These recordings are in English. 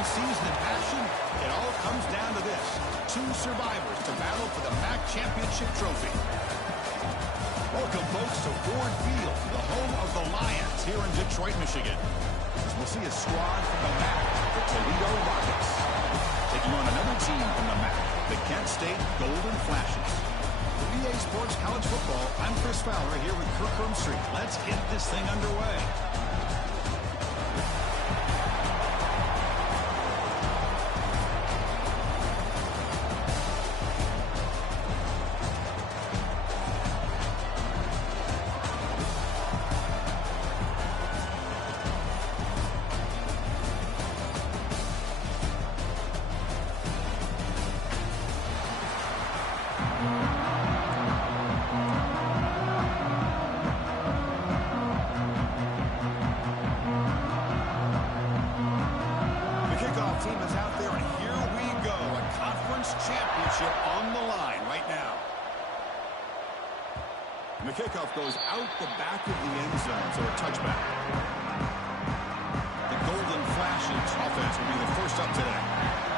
long season and passion, it all comes down to this. 2 survivors to battle for the MAC championship trophy. Welcome, folks, to Ford Field, the home of the Lions here in Detroit, Michigan. As we'll see a squad from the MAC, the Toledo Rockets, taking on another team from the MAC, the Kent State Golden Flashes. For EA Sports College Football, I'm Chris Fowler here with Kirk Street. Let's get this thing underway. The kickoff goes out the back of the end zone, so a touchback. The Golden Flashes offense will be the first up today.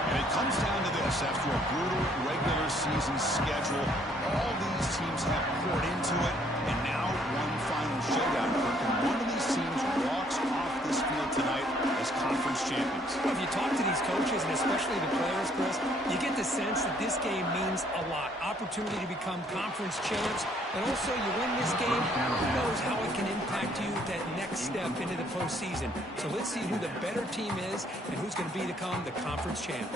And it comes down to this. After a brutal regular season schedule, all these teams have poured into it, and now one final showdown. And one of these teams walks off this field tonight as conference champions. Well, if you talk to these coaches, and especially the players, Chris, you get the sense that this game means a lot. Opportunity to become conference champs, and also you win this game, who knows how it can impact you that next step into the postseason. So let's see who the better team is and who's going to become the conference champ.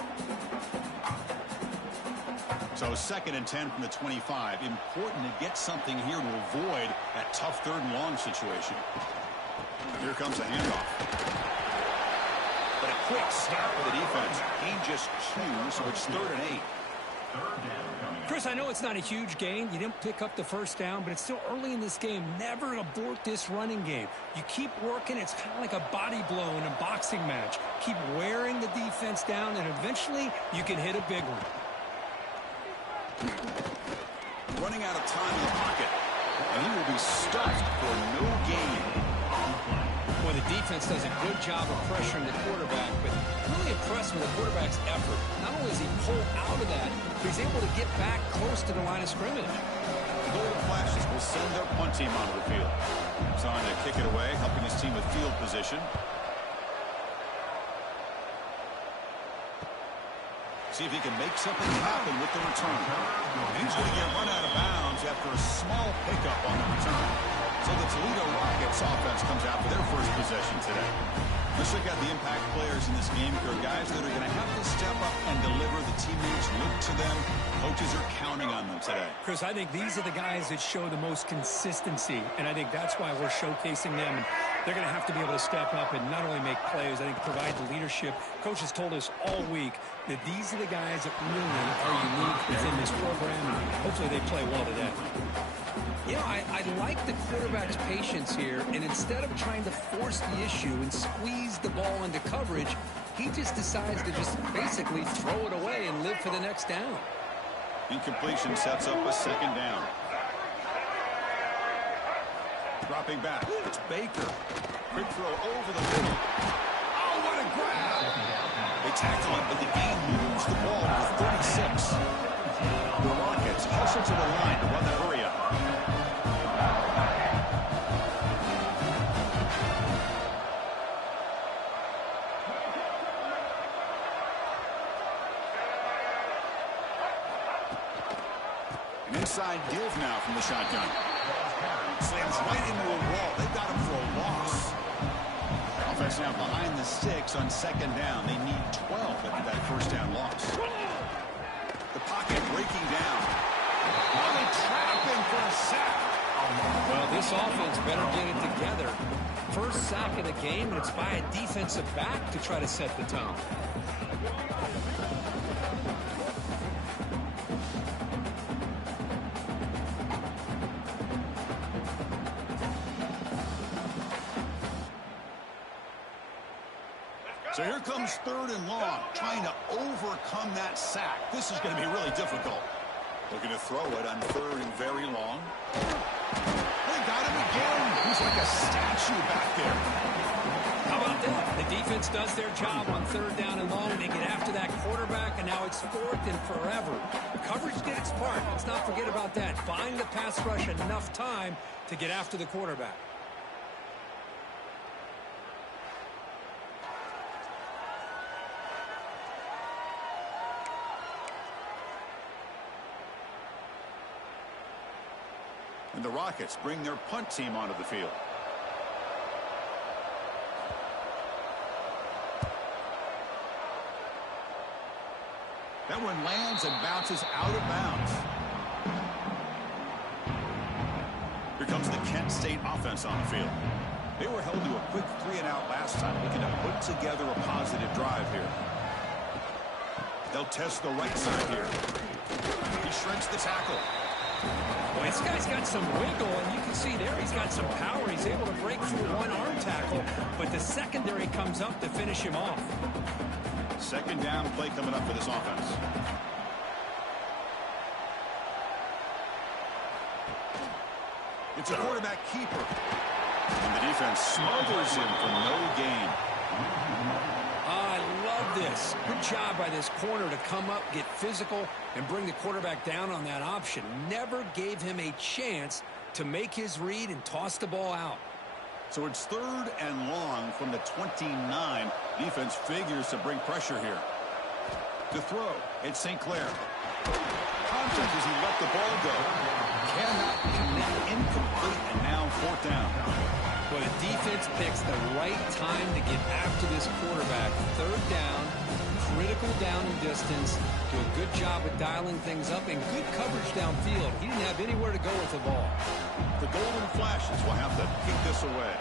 So 2nd and 10 from the 25. Important to get something here to avoid that tough 3rd and long situation. Here comes a handoff. But a quick stop for the defense. He just chews, so it's 3rd and 8. Chris, I know it's not a huge gain. You didn't pick up the first down, but it's still early in this game. Never abort this running game. You keep working. It's kind of like a body blow in a boxing match. Keep wearing the defense down, and eventually you can hit a big one. Running out of time in the pocket, and he will be stuffed for no gain. Well, the defense does a good job of pressuring the quarterback, but really impressed with the quarterback's effort. Not only does he pull out of that, but he's able to get back close to the line of scrimmage. The Golden Flashes will send their punt team onto the field. He's on to kick it away, helping his team with field position. See if he can make something happen with the return. And he's going to get run out of bounds after a small pickup on the return. So the Toledo Rockets offense comes out for their first possession today. Let's check out the impact players in this game. There are guys that are going to have to step up and deliver. The teammates look to them. Coaches are counting on them today. Chris, I think these are the guys that show the most consistency, and I think that's why we're showcasing them. They're going to have to be able to step up and not only make plays, I think provide the leadership. Coaches told us all week that these are the guys that really are unique within this program, and hopefully they play well today. You know, I like the quarterback's patience here, and instead of trying to force the issue and squeeze the ball into coverage, he just decides to just basically throw it away and live for the next down. Incompletion sets up a 2nd down. Dropping back, it's Baker. Quick throw over the middle. Oh, what a grab! They tackle him, but the game moves the ball to 36. The Rockets hustle to the line to run the hurry up. Inside give now from the shotgun. Slams right into a wall. They've got him for a loss. Offense now behind the 6 on 2nd down. They need 12 after that first down loss. The pocket breaking down. Oh, they trap him for a sack. Well, this offense better get it together. First sack of the game, and it's by a defensive back to try to set the tone. So here comes 3rd and long, trying to overcome that sack. This is going to be really difficult. Looking to throw it on 3rd and very long. They got him again. He's like a statue back there. How about that? The defense does their job on 3rd down and long. They get after that quarterback, and now it's 4th and forever. Coverage did its part. Let's not forget about that. Buying the pass rush enough time to get after the quarterback. And the Rockets bring their punt team onto the field. That one lands and bounces out of bounds. Here comes the Kent State offense on the field. They were held to a quick 3-and-out last time, looking to put together a positive drive here. They'll test the right side here. He shreds the tackle. Well, this guy's got some wiggle, and you can see there he's got some power. He's able to break through one arm tackle, but the secondary comes up to finish him off. 2nd down play coming up for this offense. It's a quarterback keeper. And the defense smothers him for no gain. I love this. Good job by this corner to come up, get physical, and bring the quarterback down on that option. Never gave him a chance to make his read and toss the ball out. So it's 3rd and long from the 29. Defense figures to bring pressure here. To throw, it's St. Clair. Contact as he let the ball go. Cannot connect, incomplete, and now 4th down. Well, the defense picks the right time to get after this quarterback. 3rd down, critical down and distance. Do a good job of dialing things up and good coverage downfield. He didn't have anywhere to go with the ball. The golden flashes will have to kick this away.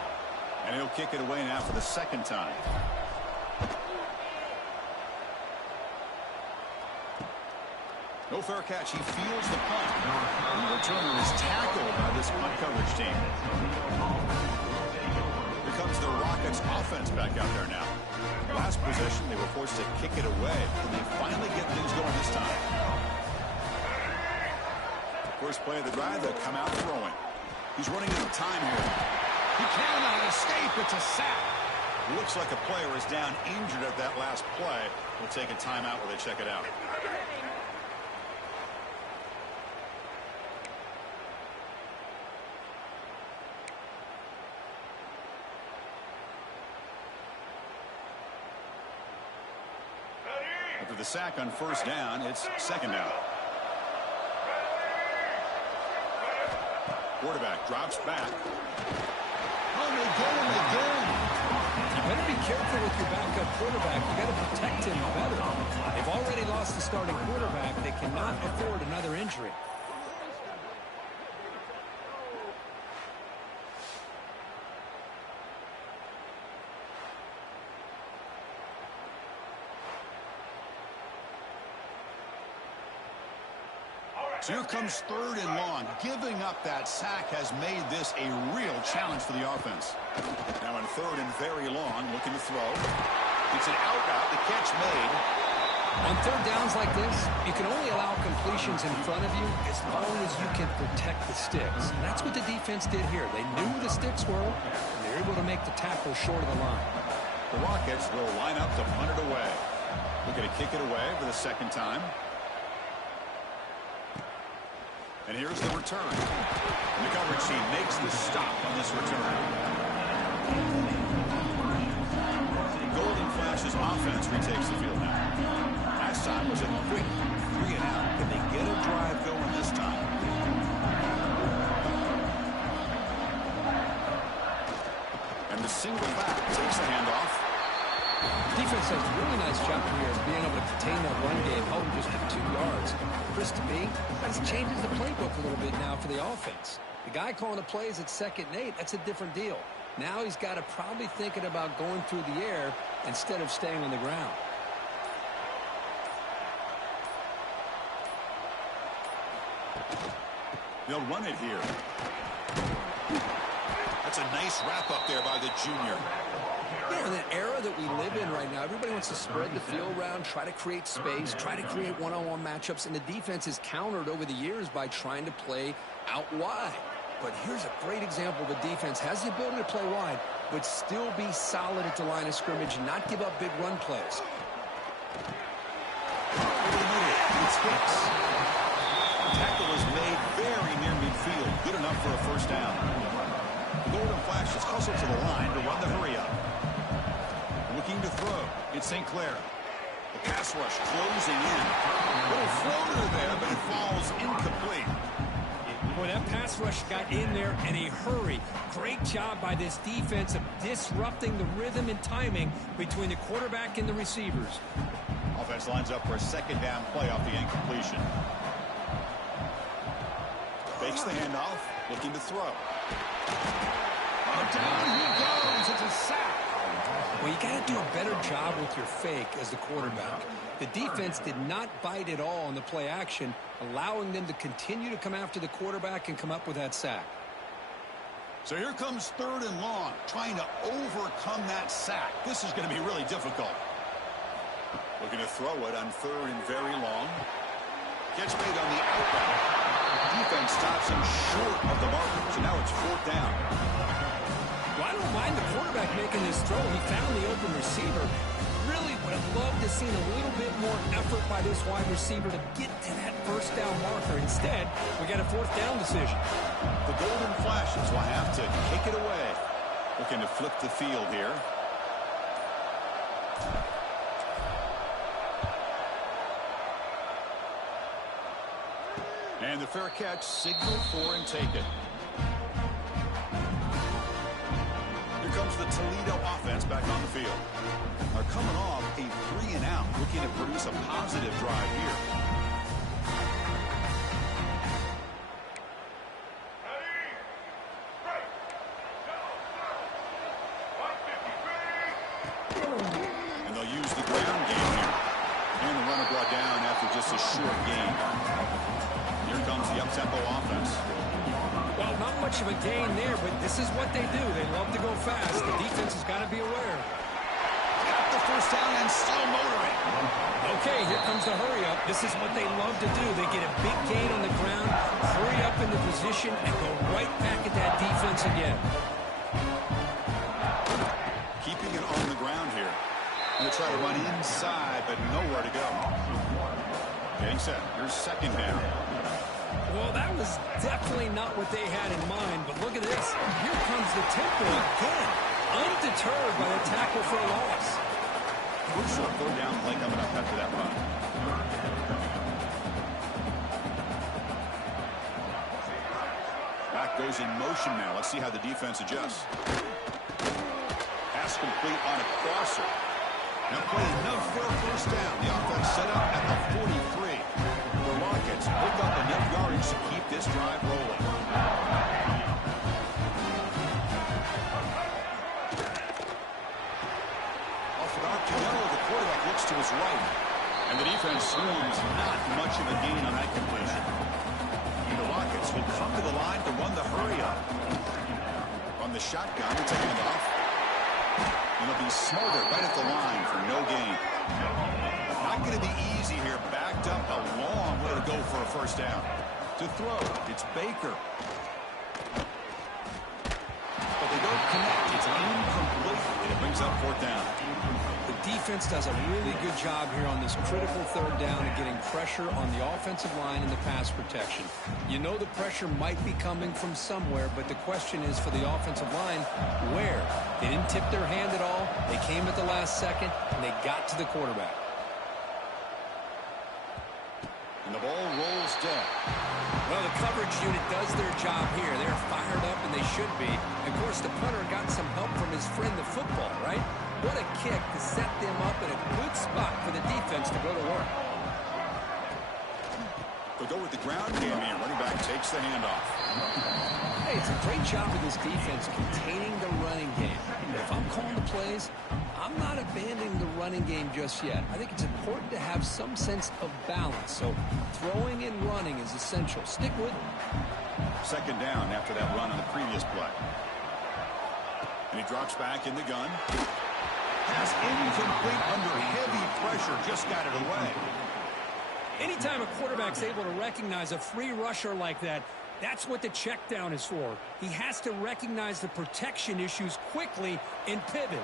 And he'll kick it away now for the 2nd time. No fair catch. He fields the punt. And the returner is tackled by this punt coverage team. Here comes the Rockets offense back out there now. Last possession, they were forced to kick it away. And they finally get things going this time. First play of the drive, they'll come out throwing. He's running out of time here. He cannot escape. It's a sack. Looks like a player is down injured at that last play. We'll take a timeout while they check it out. After the sack on 1st down, it's 2nd down. Quarterback drops back. Oh, they go and they go. You better be careful with your backup quarterback. You got to protect him better. They've already lost the starting quarterback. They cannot afford another injury. So here comes 3rd and long. Giving up that sack has made this a real challenge for the offense. Now in 3rd and very long, looking to throw. It's an out route, the catch made. On 3rd downs like this, you can only allow completions in front of you as long as you can protect the sticks. And that's what the defense did here. They knew where the sticks were, and they were able to make the tackle short of the line. The Rockets will line up to punt it away. Looking to kick it away for the 2nd time. And here's the return. And the coverage team makes the stop on this return. Golden Flash's offense retakes the field now. Last time was a quick 3-and-out. Can they get a drive going this time? And the single back takes the handoff. Defense does a really nice job here of being able to contain that run game, held him just at 2 yards. Chris, to me, that changes the playbook a little bit now for the offense. The guy calling the plays at 2nd and 8, that's a different deal. Now he's got to probably thinking about going through the air instead of staying on the ground. They'll run it here. That's a nice wrap up there by the junior. Yeah, in the era that we live in right now, everybody wants to spread the field around, try to create space, try to create one-on-one matchups, and the defense is countered over the years by trying to play out wide. But here's a great example. The defense has the ability to play wide, but still be solid at the line of scrimmage and not give up big run plays. It's Hicks. Tackle is made very near midfield. Good enough for a first down. The Golden Flashes hustle to the line to run the hurry up. Looking to throw. It's St. Clair. The pass rush closing in. Little floater there, but it falls incomplete. Boy, that pass rush got in there in a hurry. Great job by this defense of disrupting the rhythm and timing between the quarterback and the receivers. Offense lines up for a second down play off the incompletion. Fakes the handoff, looking to throw. Oh, down he goes. It's a sack. Well, you got to do a better job with your fake as the quarterback. The defense did not bite at all on the play action, allowing them to continue to come after the quarterback and come up with that sack. So here comes 3rd and long, trying to overcome that sack. This is going to be really difficult. Looking to throw it on 3rd and very long. Gets made on the outlet. Defense stops him short of the marker, so now it's 4th down. Well, I don't mind the quarterback making this throw. He found the open receiver. Really would have loved to see a little bit more effort by this wide receiver to get to that first down marker. Instead, we got a 4th down decision. The Golden Flashes will have to kick it away. Looking to flip the field here. And the fair catch, signal for and take it. Here comes the Toledo offense back on the field. They're coming off a 3-and-out, looking to produce a positive drive here. And they'll use the ground game here. And the runner brought down after just a short gain. Here comes the up-tempo offense. Well, not much of a gain there, but this is what they do. They love to go fast. The defense has got to be aware. Got the first down and still motoring. Okay, here comes the hurry up. This is what they love to do. They get a big gain on the ground, hurry up into position, and go right back at that defense again. Keeping it on the ground here. Going to try to run inside, but nowhere to go. Getting set. Here's 2nd down. Well, that was definitely not what they had in mind, but look at this. Here comes the tempo again. Undeterred by the tackle for a loss. Crucial 3rd down play coming up after that run. Back goes in motion now. Let's see how the defense adjusts. Pass complete on a crosser. Now play enough for a first down. The offense set up at the 43. The Rockets pick up enough yardage to keep this drive rolling. Off the back, the quarterback looks to his right. And the defense swarms not much of a gain on that completion. And the Rockets will come to the line to run the hurry up. From the shotgun, it's a handoff. And they'll be smarter right at the line for no gain. Not going to be easy here. Backed up a long way to go for a first down. To throw, it's Baker. But they don't connect. It's incomplete. And it brings up 4th down. The defense does a really good job here on this critical 3rd down of getting pressure on the offensive line and the pass protection. You know the pressure might be coming from somewhere, but the question is for the offensive line, where? They didn't tip their hand at all. They came at the last second, and they got to the quarterback. And the ball rolls dead. Well, the coverage unit does their job here. They're fired up, and they should be. Of course, the punter got some help from his friend, the football, right? What a kick to set them up in a good spot for the defense to go to work. They'll go with the ground game here. Running back takes the handoff. Hey, it's a great job of this defense containing the running game. If I'm calling the plays, I'm not abandoning the running game just yet. I think it's important to have some sense of balance. So throwing and running is essential. Stick with it. 2nd down after that run on the previous play. And he drops back in the gun. Pass incomplete under heavy pressure. Just got it away. Anytime a quarterback's able to recognize a free rusher like that, That's what the check down is for. He has to recognize the protection issues quickly and pivot.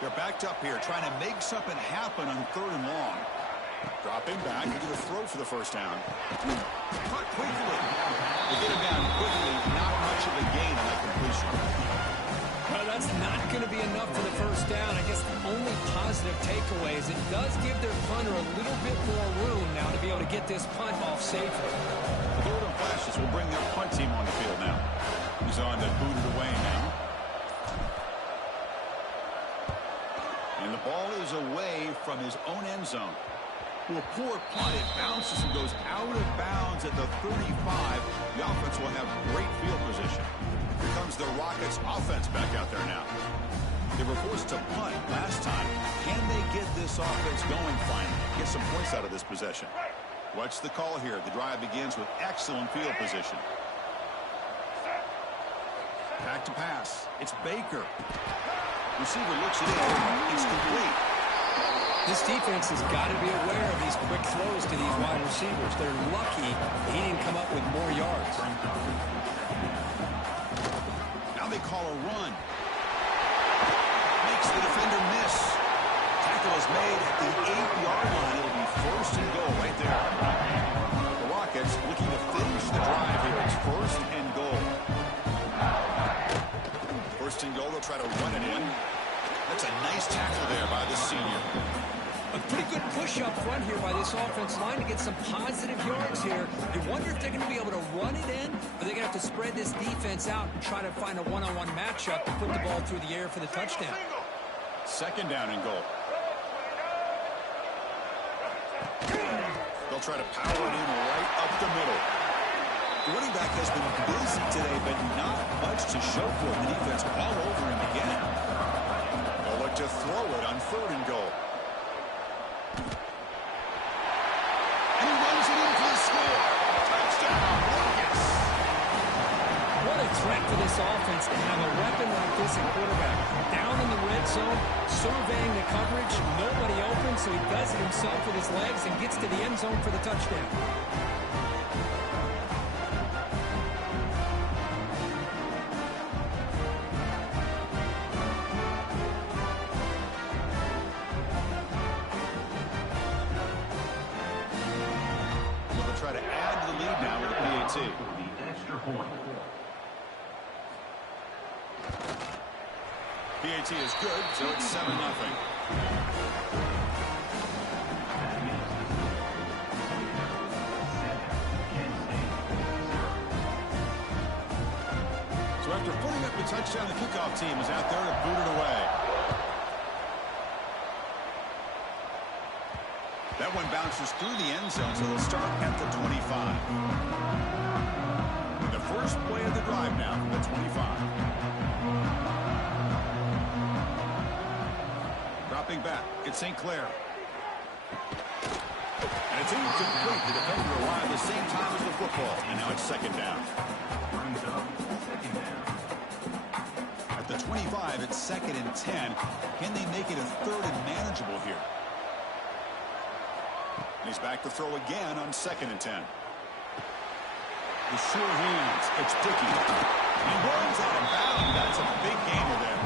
They're backed up here, trying to make something happen on 3rd and long. Dropping back, into the throw for the first down. Cut quickly. They get him down quickly, not much of a gain on that completion. Well, that's not going to be enough for the first down. I guess the only positive takeaway is it does give their punter a little bit more room now to be able to get this punt off safely. The Golden Flashes will bring their punt team on the field now. He's on to boot it away now. And the ball is away from his own end zone. Well, poor punt. It bounces and goes out of bounds at the 35. The offense will have great field position. Here comes the Rockets offense back out there now. They were forced to punt last time. Can they get this offense going finally? Get some points out of this possession. Watch the call here. The drive begins with excellent field position. Back to pass. It's Baker. Receiver looks it in. It's complete. This defense has got to be aware of these quick throws to these wide receivers. They're lucky he didn't come up with more yards. Now they call a run. Makes the defender miss. Tackle is made at the 8-yard line. It'll be 1st and goal right there. The Rockets looking to finish the drive here. It's 1st and goal. 1st and goal. They'll try to run it in. That's a nice tackle there by the senior. A pretty good push up front here by this offense line to get some positive yards here. You wonder if they're going to be able to run it in, or they're going to have to spread this defense out and try to find a one-on-one matchup to put the ball through the air for the touchdown. 2nd down and goal. They'll try to power it in right up the middle. The running back has been busy today, but not much to show for it. The defense all over him again. They'll look to throw it on 3rd and goal. And he runs it in for the score. Touchdown, Rodgs. What a threat for this offense to have a weapon like this at quarterback. Down in the red zone, surveying the coverage, nobody open, so he does it himself with his legs and gets to the end zone for the touchdown. Try to add to the lead now with a PAT. PAT is good, so it's 7-0. So after putting up the touchdown, the kickoff team is out there to boot it away. That one bounces through the end zone, so they'll start at the 25. The first play of the drive now from the 25. Dropping back, it's St. Clair. And it's incomplete. The defender arrived at the same time as the football, and now it's 2nd down. At the 25, it's 2nd and 10. Can they make it a 3rd and manageable here? And he's back to throw again on 2nd and 10. The sure hands. It's Dickey. He runs out of bounds. That's a big gainer there.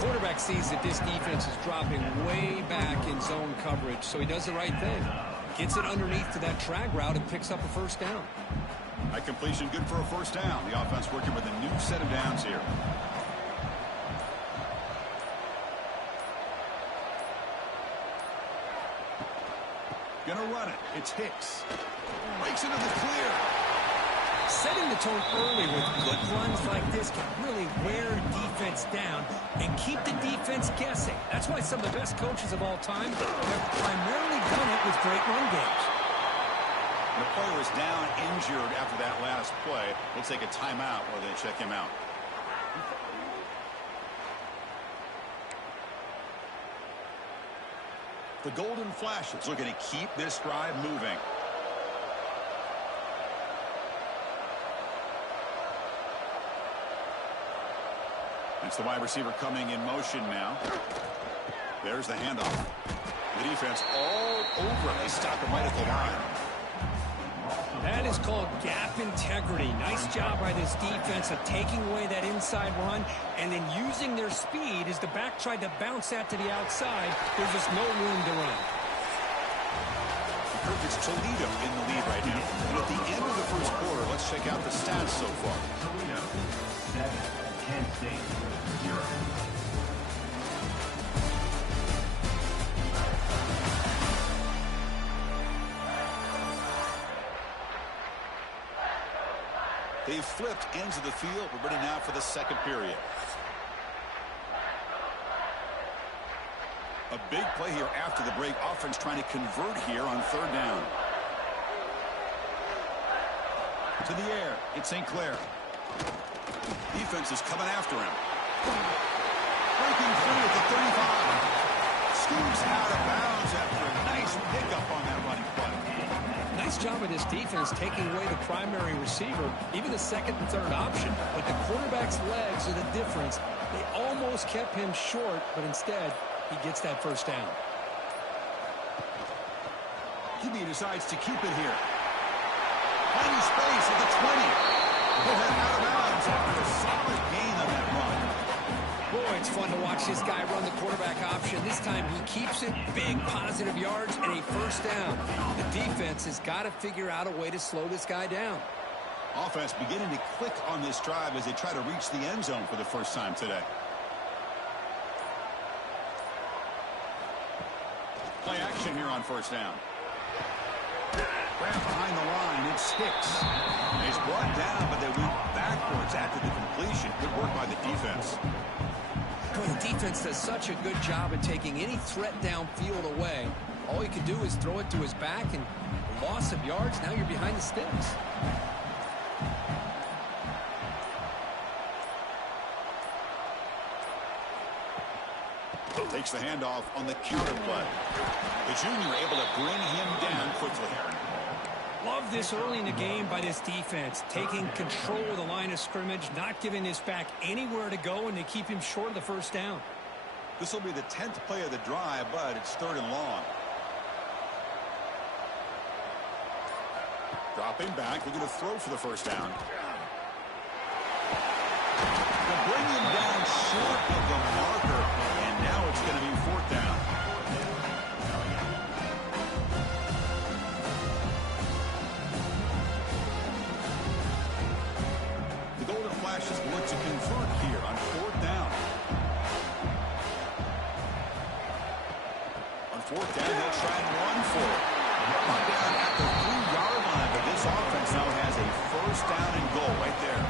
Quarterback sees that this defense is dropping way back in zone coverage, so he does the right thing. Gets it underneath to that drag route and picks up a 1st down. That completion good for a 1st down. The offense working with a new set of downs here. Gonna run it. It's Hicks. Breaks into the clear. Setting the tone early with good runs like this can really wear defense down and keep the defense guessing. That's why some of the best coaches of all time have primarily done it with great run games. The player is down injured after that last play. We'll take a timeout while they check him out. The Golden Flashes looking to keep this drive moving. It's the wide receiver coming in motion now. There's the handoff. The defense all over. They stop him right at the line. That is called gap integrity. Nice job by this defense of taking away that inside run and then using their speed as the back tried to bounce that to the outside. There's just no room to run. It's Toledo in the lead right now. And at the end of the first quarter, let's check out the stats so far. Toledo, 7, Kent State, 0. They've flipped ends of the field. We're ready now for the second period. A big play here after the break. Offense trying to convert here on third down. To the air. It's St. Clair. Defense is coming after him. Breaking through at the 35. Scoops out of bounds after a nice pickup on that running play. Nice job of this defense taking away the primary receiver, even the second and third option. But the quarterback's legs are the difference. They almost kept him short, but instead, he gets that first down. QB decides to keep it here. Plenty space at the 20. They're out of bounds after a solid gain on that run. Boy, it's fun to watch this guy run the quarterback option. This time he keeps it, big positive yards, and a first down. The defense has got to figure out a way to slow this guy down. Offense beginning to click on this drive as they try to reach the end zone for the first time today. Play action here on first down. Grab behind the line. It's Hicks. He's brought down, but they went backwards after the completion. Good work by the defense. Boy, the defense does such a good job at taking any threat downfield away. All he can do is throw it to his back, and loss of yards, now you're behind the sticks. Takes the handoff on the counter play. The junior able to bring him down quickly. Love this early in the game by this defense, taking control of the line of scrimmage, not giving this back anywhere to go, and they keep him short of the first down. This will be the 10th play of the drive, but it's third and long. Dropping back, looking to throw for the first down. They'll bring him down short of the marker, and now it's going to be fourth down. The Golden Flashes look to convert here on fourth down. On fourth down, they'll try and run for it. Run down at the 3-yard line, but this offense now has a first down and goal right there.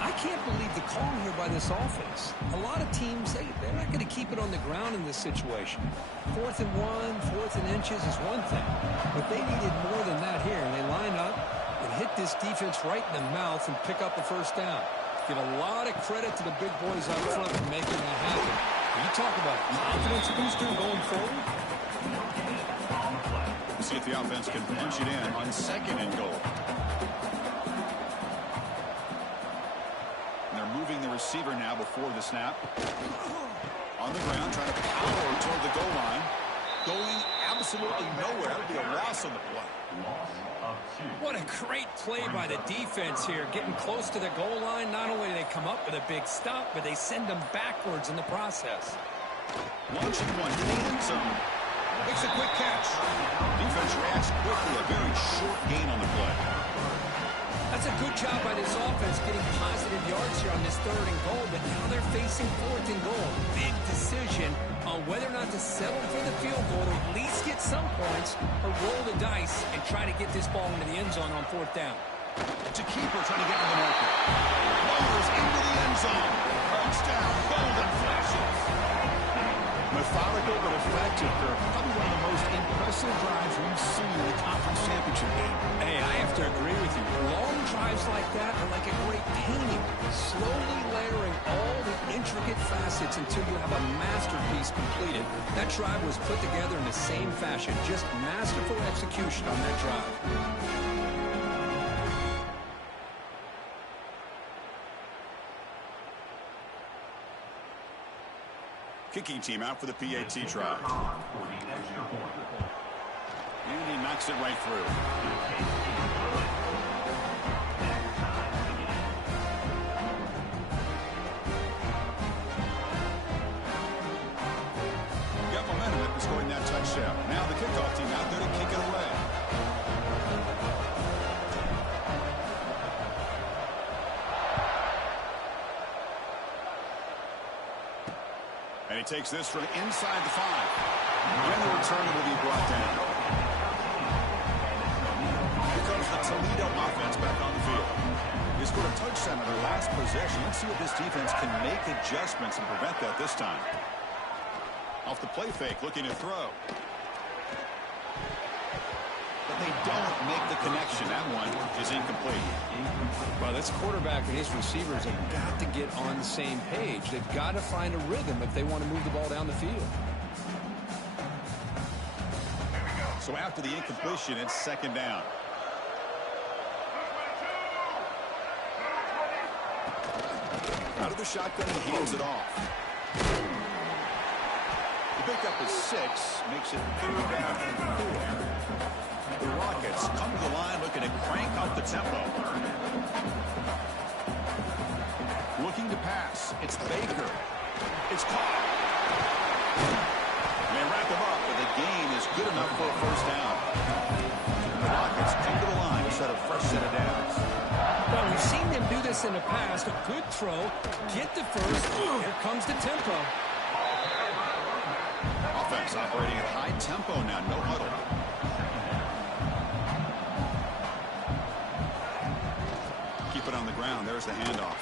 I can't believe the call here by this offense. A lot of teams, they're not going to keep it on the ground in this situation. 4th and 1, 4th and inches is one thing, but they needed more than that here, and they line up and hit this defense right in the mouth and pick up a first down. Give a lot of credit to the big boys up front for making that happen. You talk about confidence booster going forward. We'll see if the offense can punch it in on second and goal. And they're moving the receiver now before the snap. On the ground, trying to power toward the goal line. Going absolutely nowhere. That would be a loss on the play. What a great play by the defense here. Getting close to the goal line, not only do they come up with a big stop, but they send them backwards in the process. Launching one to the end zone. Makes a quick catch. Defense reacts quickly. A very short gain on the play. That's a good job by this offense getting positive yards here on this 3rd and goal, but now they're facing 4th and goal. Big decision on whether or not to settle for the field goal, or at least get some points, or roll the dice and try to get this ball into the end zone on 4th down. To keeper trying to get to the market. Rolls into the end zone. Touchdown, Golden Flashes. Methodical but effective. Probably one of the most impressive drives we've seen in the conference championship game. Hey, I have to agree with you. Long drives like that are like a great painting, slowly layering all the intricate facets until you have a masterpiece completed. That drive was put together in the same fashion, just masterful execution on that drive. Kicking team out for the PAT try. And he knocks it right through. scoring that touchdown. Now the kickoff team out there to kick it away. And he takes this from inside the 5. And the return will be brought down. Here comes the Toledo offense back on the field. They scored a touchdown on their last possession. Let's see if this defense can make adjustments and prevent that this time. Off the play fake, looking to throw. But they don't make the connection. That one is incomplete. Well, this quarterback and his receivers have got to get on the same page. They've got to find a rhythm if they want to move the ball down the field. So after the incompletion, it's second down. Out of the shotgun, he hands it off. The pickup is 6, makes it 3rd down and 4. The Rockets come to the line looking to crank up the tempo. Looking to pass. It's Baker. It's caught. They wrap him up, but the gain is good enough for a first down. The Rockets come to the line to set a fresh set of downs. Well, we've seen them do this in the past. A good throw, get the first. Here comes the tempo. Offense operating at high tempo now, no huddle. Keep it on the ground. There's the handoff.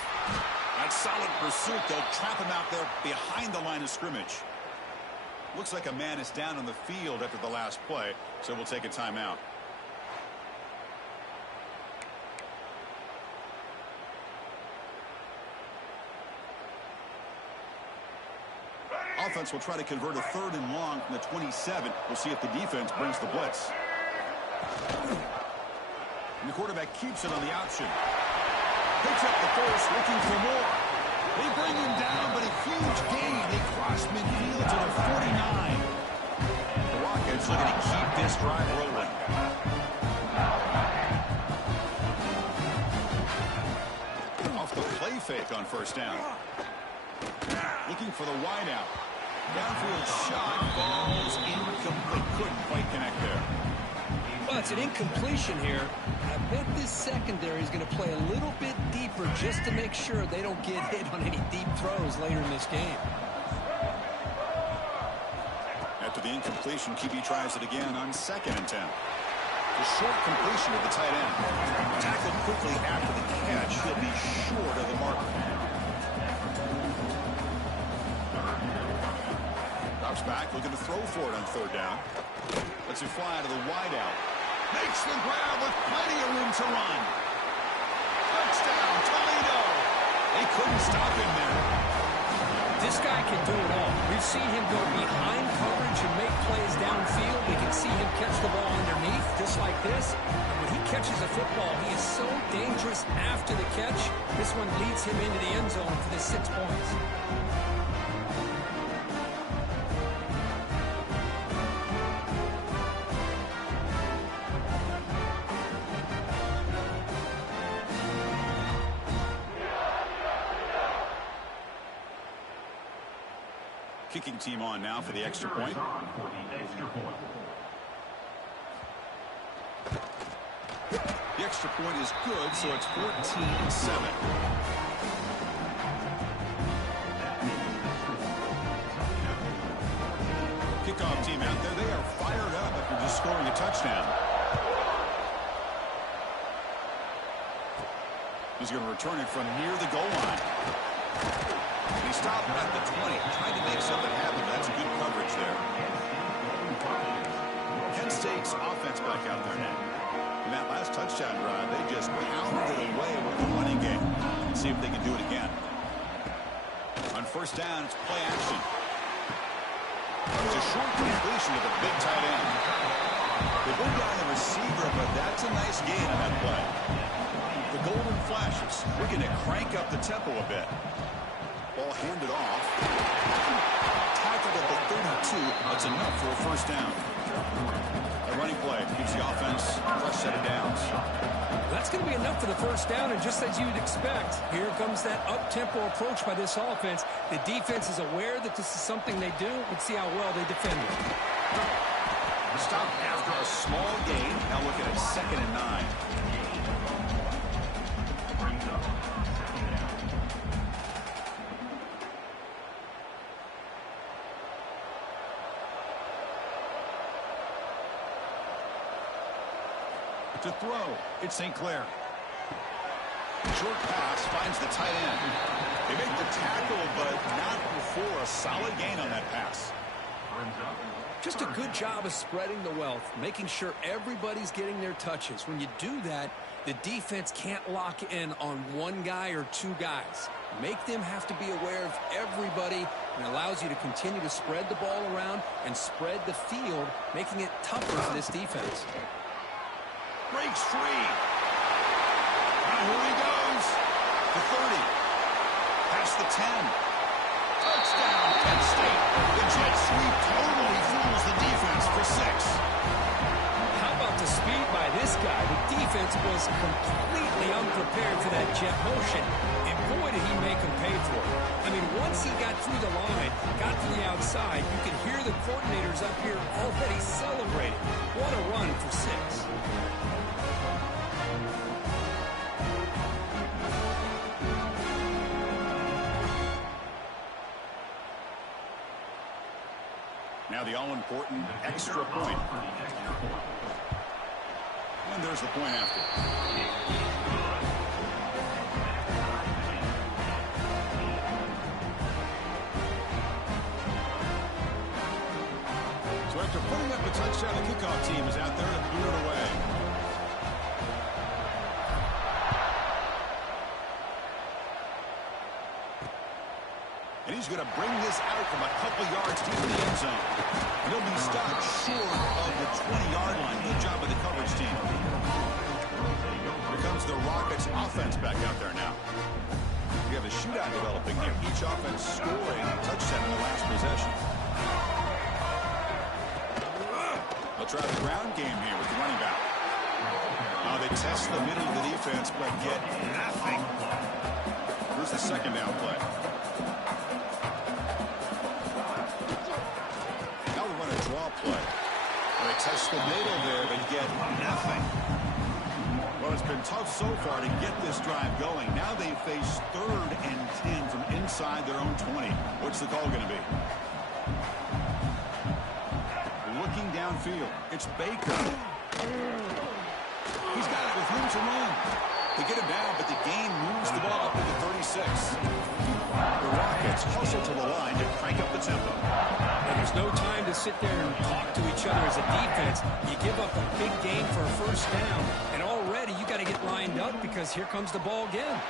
That's solid pursuit. They'll trap him out there behind the line of scrimmage. Looks like a man is down on the field after the last play, so we'll take a timeout. Offense will try to convert a 3rd and long from the 27. We'll see if the defense brings the blitz. And the quarterback keeps it on the option. Picks up the first, looking for more. They bring him down, but a huge gain. They cross midfield to the 49. The Rockets looking to keep this drive rolling. Off the play fake on first down. Looking for the wideout. Downfield shot, balls incomplete. Couldn't quite connect there. Well, it's an incompletion here. I bet this secondary is going to play a little bit deeper just to make sure they don't get hit on any deep throws later in this game. After the incompletion, QB tries it again on 2nd and 10. The short completion of the tight end. Tackled quickly after the catch. He'll be short of the marker. Drops back, looking to throw for it on 3rd down. Lets it fly to the wideout. Makes the grab with plenty of room to run. Touchdown, Toledo. They couldn't stop him there. This guy can do it all. We've seen him go behind coverage and make plays downfield. We can see him catch the ball underneath, just like this. When he catches a football, he is so dangerous after the catch. This one leads him into the end zone for the 6 points. Kicking team on now for the extra point. The extra point is good, so it's 14-7. Kickoff team out there. They are fired up after just scoring a touchdown. He's going to return it from near the goal line. He stopped at the 20, trying to make something happen. That's good coverage there. Kent State's offense back out there now. In that last touchdown drive, they just pounded it away with the running game. Let's see if they can do it again. On first down, it's play action. It's a short completion to the big tight end. They go down the receiver, but that's a nice gain on that play. The golden flashes looking to crank up the tempo a bit. Ball handed off. Tackled at the 32. That's enough for a first down. A running play gives the offense a fresh set of downs. That's going to be enough for the first down, and just as you'd expect, here comes that up-tempo approach by this offense. The defense is aware that this is something they do. Let's see how well they defend it. Stop after a small gain. Now look at it, 2nd and 9. To throw, it's St. Clair. Short pass finds the tight end. They make the tackle, but not before a solid gain on that pass. Just a good job of spreading the wealth, making sure everybody's getting their touches. When you do that, the defense can't lock in on one guy or two guys. Make them have to be aware of everybody, and it allows you to continue to spread the ball around and spread the field, making it tougher for this defense. Breaks free. And here he goes. The 30. Past the 10. Touchdown, Penn State. The jet sweep totally fools the defense for 6. How about the speed by this guy? The defense was completely unprepared for that jet motion, and boy, did he make them pay for it. I mean, once he got through the line, got to the outside, you could hear the coordinators up here already celebrating. What a run for 6. Now the all-important extra point. And there's the point after. So after putting up a touchdown, the kickoff team is out there to boot it away. And he's going to bring this out from a couple yards deep in the end zone. And he'll be stopped short of the 20-yard line. Good job of the coverage team. Here comes the Rockets offense back out there now. We have a shootout developing here. Each offense scoring a touchdown in the last possession. They'll try the ground game here with the running back. They test the middle of the defense, but get nothing. Here's the second down play. Draw play. They test the middle there, but get nothing. Well, it's been tough so far to get this drive going. Now they face 3rd and 10 from inside their own 20. What's the call going to be? Looking downfield. It's Baker. He's got it with room to run. They get him down, but the gain moves the ball up to the 36. The Rockets hustle to the line to crank up the tempo. And there's no time to sit there and talk to each other as a defense. You give up a big gain for a first down, and already you got to get lined up because here comes the ball again.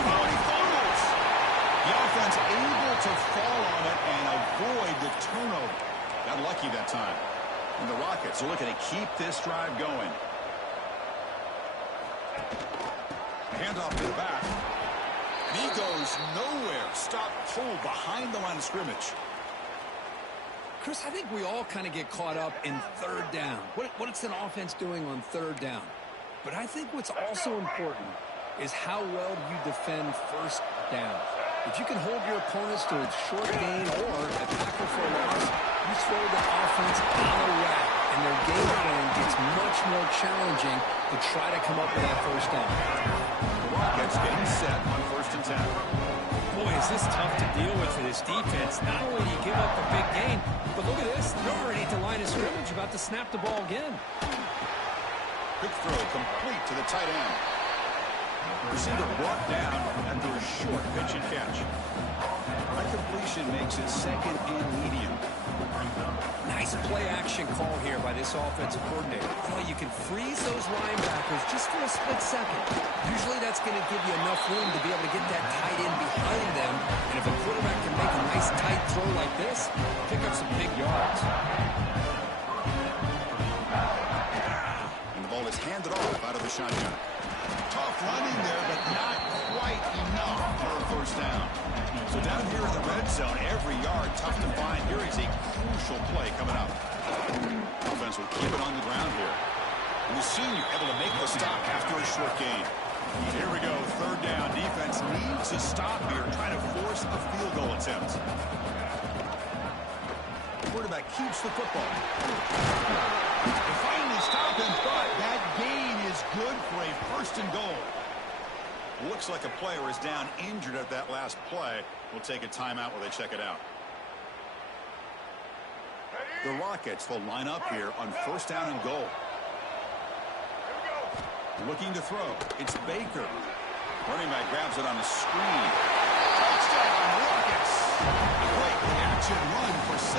Oh, he fumbles. The offense able to fall on it and avoid the turnover. Got lucky that time. And the Rockets are looking to keep this drive going. Handoff to the back. And he goes nowhere. Stop pull behind the line of scrimmage. Chris, I think we all kind of get caught up in 3rd down. What's an offense doing on 3rd down? But I think what's also important is how well you defend 1st down. If you can hold your opponents to a short gain or a tackle for a loss, you throw the offense on a rack, and their game plan gets much more challenging to try to come up with that 1st down. Rockets getting set on 1st and 10. Boy, is this tough to deal with for this defense. Not only do you give up a big gain, but look at this. They're already at the line of scrimmage, about to snap the ball again. Quick throw complete to the tight end. Receiver brought down after a short pitch and catch. That completion makes it 2nd and medium. Nice play-action call here by this offensive coordinator. Well, you can freeze those linebackers just for a split second. Usually that's going to give you enough room to be able to get that tight end behind them. And if a quarterback can make a nice tight throw like this, pick up some big yards. And the ball is handed off out of the shotgun. Tough running there, but not quite enough for a 1st down. So down here in the red zone. Every yard tough to find. Here is a crucial play coming up. Offense will keep it on the ground here. And the senior able to make the stop after a short gain. Here we go, third down. Defense needs a stop here, trying to force a field goal attempt. Quarterback keeps the football. They finally stop him, but that gain is good for a first and goal. Looks like a player is down injured at that last play. We'll take a timeout while they check it out. The Rockets will line up here on first down and goal. Looking to throw. It's Baker. Running back grabs it on a screen. Touchdown, Rockets. Great action run for 6.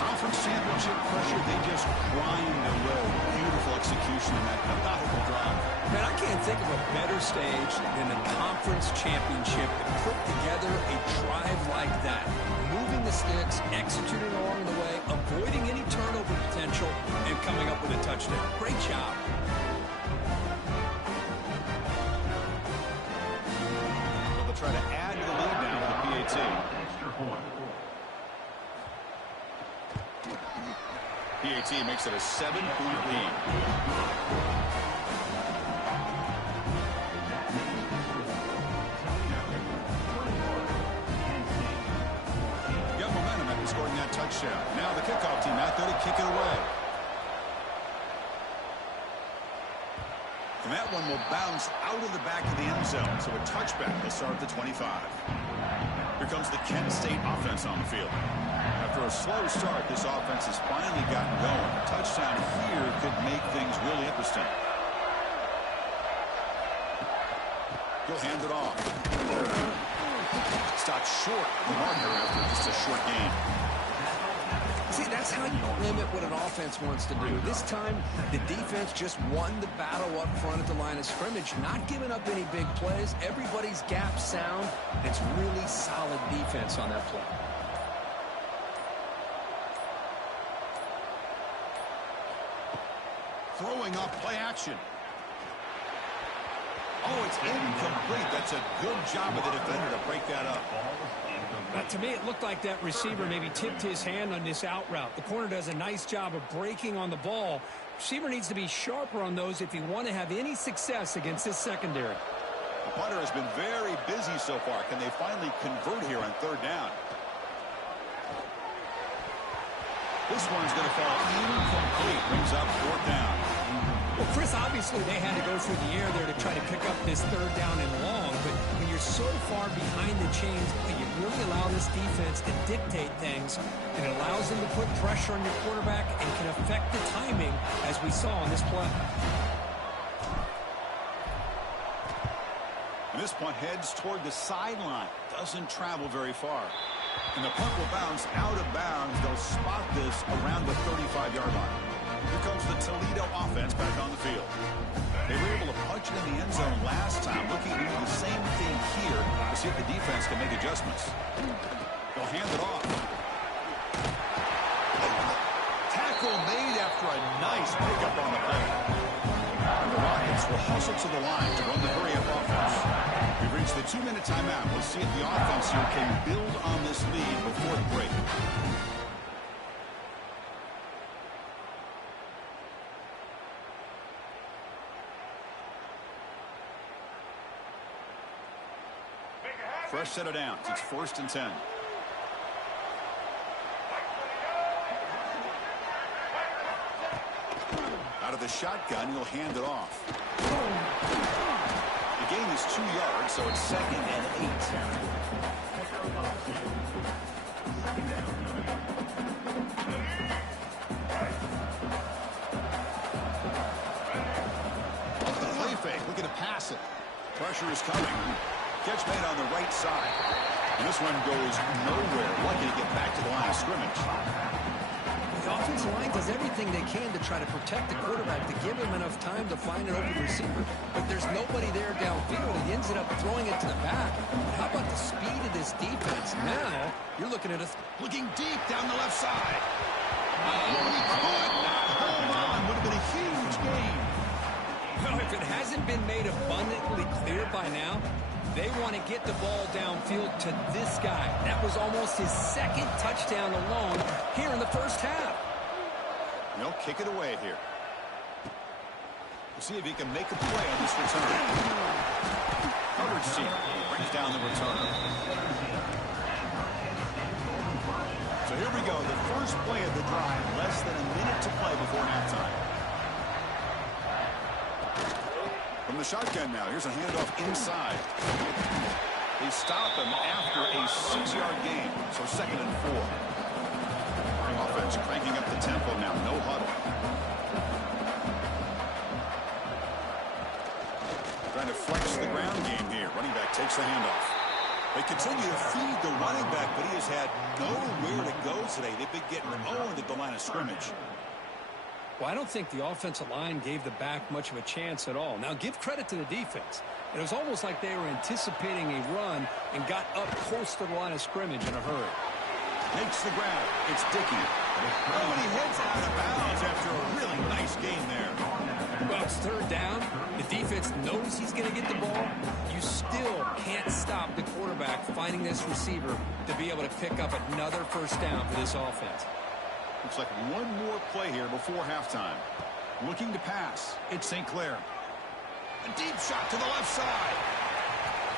Conference championship pressure, they just grind away. Beautiful execution in that methodical drive. Man, I can't think of a better stage than the conference championship to put together a drive like that. Moving the sticks, executing along the way, avoiding any turnover potential, and coming up with a touchdown. Great job. They'll try to add to the lead now with the PAT. PAT makes it a 7-point lead. Got momentum after scoring that touchdown. Now the kickoff team out there to kick it away. And that one will bounce out of the back of the end zone. So a touchback will start at the 25. Here comes the Kent State offense on the field. After a slow start, this offense has finally gotten going. A touchdown here could make things really interesting. He'll hand it off. Stopped short the marker after just a short gain. See, that's how you limit what an offense wants to do. This time, the defense just won the battle up front at the line of scrimmage, not giving up any big plays. Everybody's gap sound. It's really solid defense on that play. Throwing off play action. Oh, it's incomplete. That's a good job of the defender to break that up. To me, it looked like that receiver maybe tipped his hand on this out route. The corner does a nice job of breaking on the ball. Receiver needs to be sharper on those if you want to have any success against this secondary. The punter has been very busy so far. Can they finally convert here on third down? This one's going to fall incomplete. Brings up fourth down. Well, Chris, obviously they had to go through the air there to try to pick up this third down and long, but when you're so far behind the chains, you really allow this defense to dictate things, and it allows them to put pressure on your quarterback and can affect the timing, as we saw on this play. And this punt heads toward the sideline. Doesn't travel very far. And the punt will bounce out of bounds. They'll spot this around the 35-yard line. Here comes the Toledo offense back on the field. They were able to punch it in the end zone last time. Looking to do the same thing here to see if the defense can make adjustments. They'll hand it off. Tackle made after a nice pickup on the play. And the Rockets will hustle to the line to run the hurry-up offense. We've reached the 2-minute timeout. We'll see if the offense here can build on this lead before the break. Fresh set of downs. It's 1st and 10. Out of the shotgun, he'll hand it off. The gain is 2 yards, so it's 2nd and 8. The play fake, looking to pass it. Pressure is coming. Catch made on the right side. And this one goes nowhere. Lucky to get back to the line of scrimmage. The offensive line does everything they can to try to protect the quarterback, to give him enough time to find an open receiver. But there's nobody there downfield. He ends up throwing it to the back. But how about the speed of this defense? Now, you're looking at us Looking deep down the left side. Oh, he could not hold on. Would have been a huge gain. Well, if it hasn't been made abundantly clear by now, They want to get the ball downfield to this guy. That was almost his second touchdown alone here in the first half. They'll kick it away here. We'll see if he can make a play on this return. Coverage team brings down the return. So here we go. The first play of the drive. Less than a minute to play before halftime. From the shotgun now. Here's a handoff inside. They stop him after a 6-yard gain. So 2nd and 4. Offense cranking up the tempo now. No huddle. Trying to flex the ground game here. Running back takes the handoff. They continue to feed the running back, but he has had nowhere to go today. They've been getting owned at the line of scrimmage. Well, I don't think the offensive line gave the back much of a chance at all. Now, give credit to the defense. It was almost like they were anticipating a run and got up close to the line of scrimmage in a hurry. Makes the grab. It's Dickey. Oh, and he heads out of bounds after a really nice gain there. Well, it's 3rd down. The defense knows he's going to get the ball. You still can't stop the quarterback finding this receiver to be able to pick up another first down for this offense. Looks like one more play here before halftime. Looking to pass. It's St. Clair. A deep shot to the left side.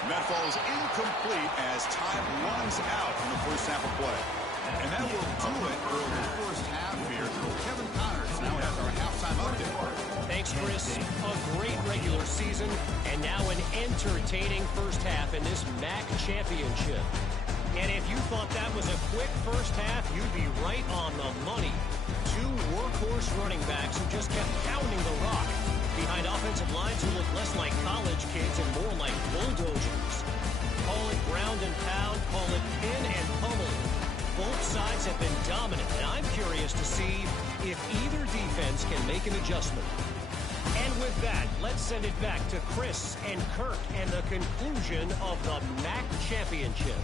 And that falls incomplete as time runs out in the first half of play. And that will do it for the first half here. Kevin Connors now has our halftime update. Thanks, Chris. A great regular season and now an entertaining first half in this MAC championship. And if you thought that was a quick first half, you'd be right on the money. 2 workhorse running backs who just kept pounding the rock behind offensive lines who look less like college kids and more like bulldozers. Call it ground and pound, call it pin and pummel. Both sides have been dominant, and I'm curious to see if either defense can make an adjustment. And with that, let's send it back to Chris and Kirk and the conclusion of the MAC championship.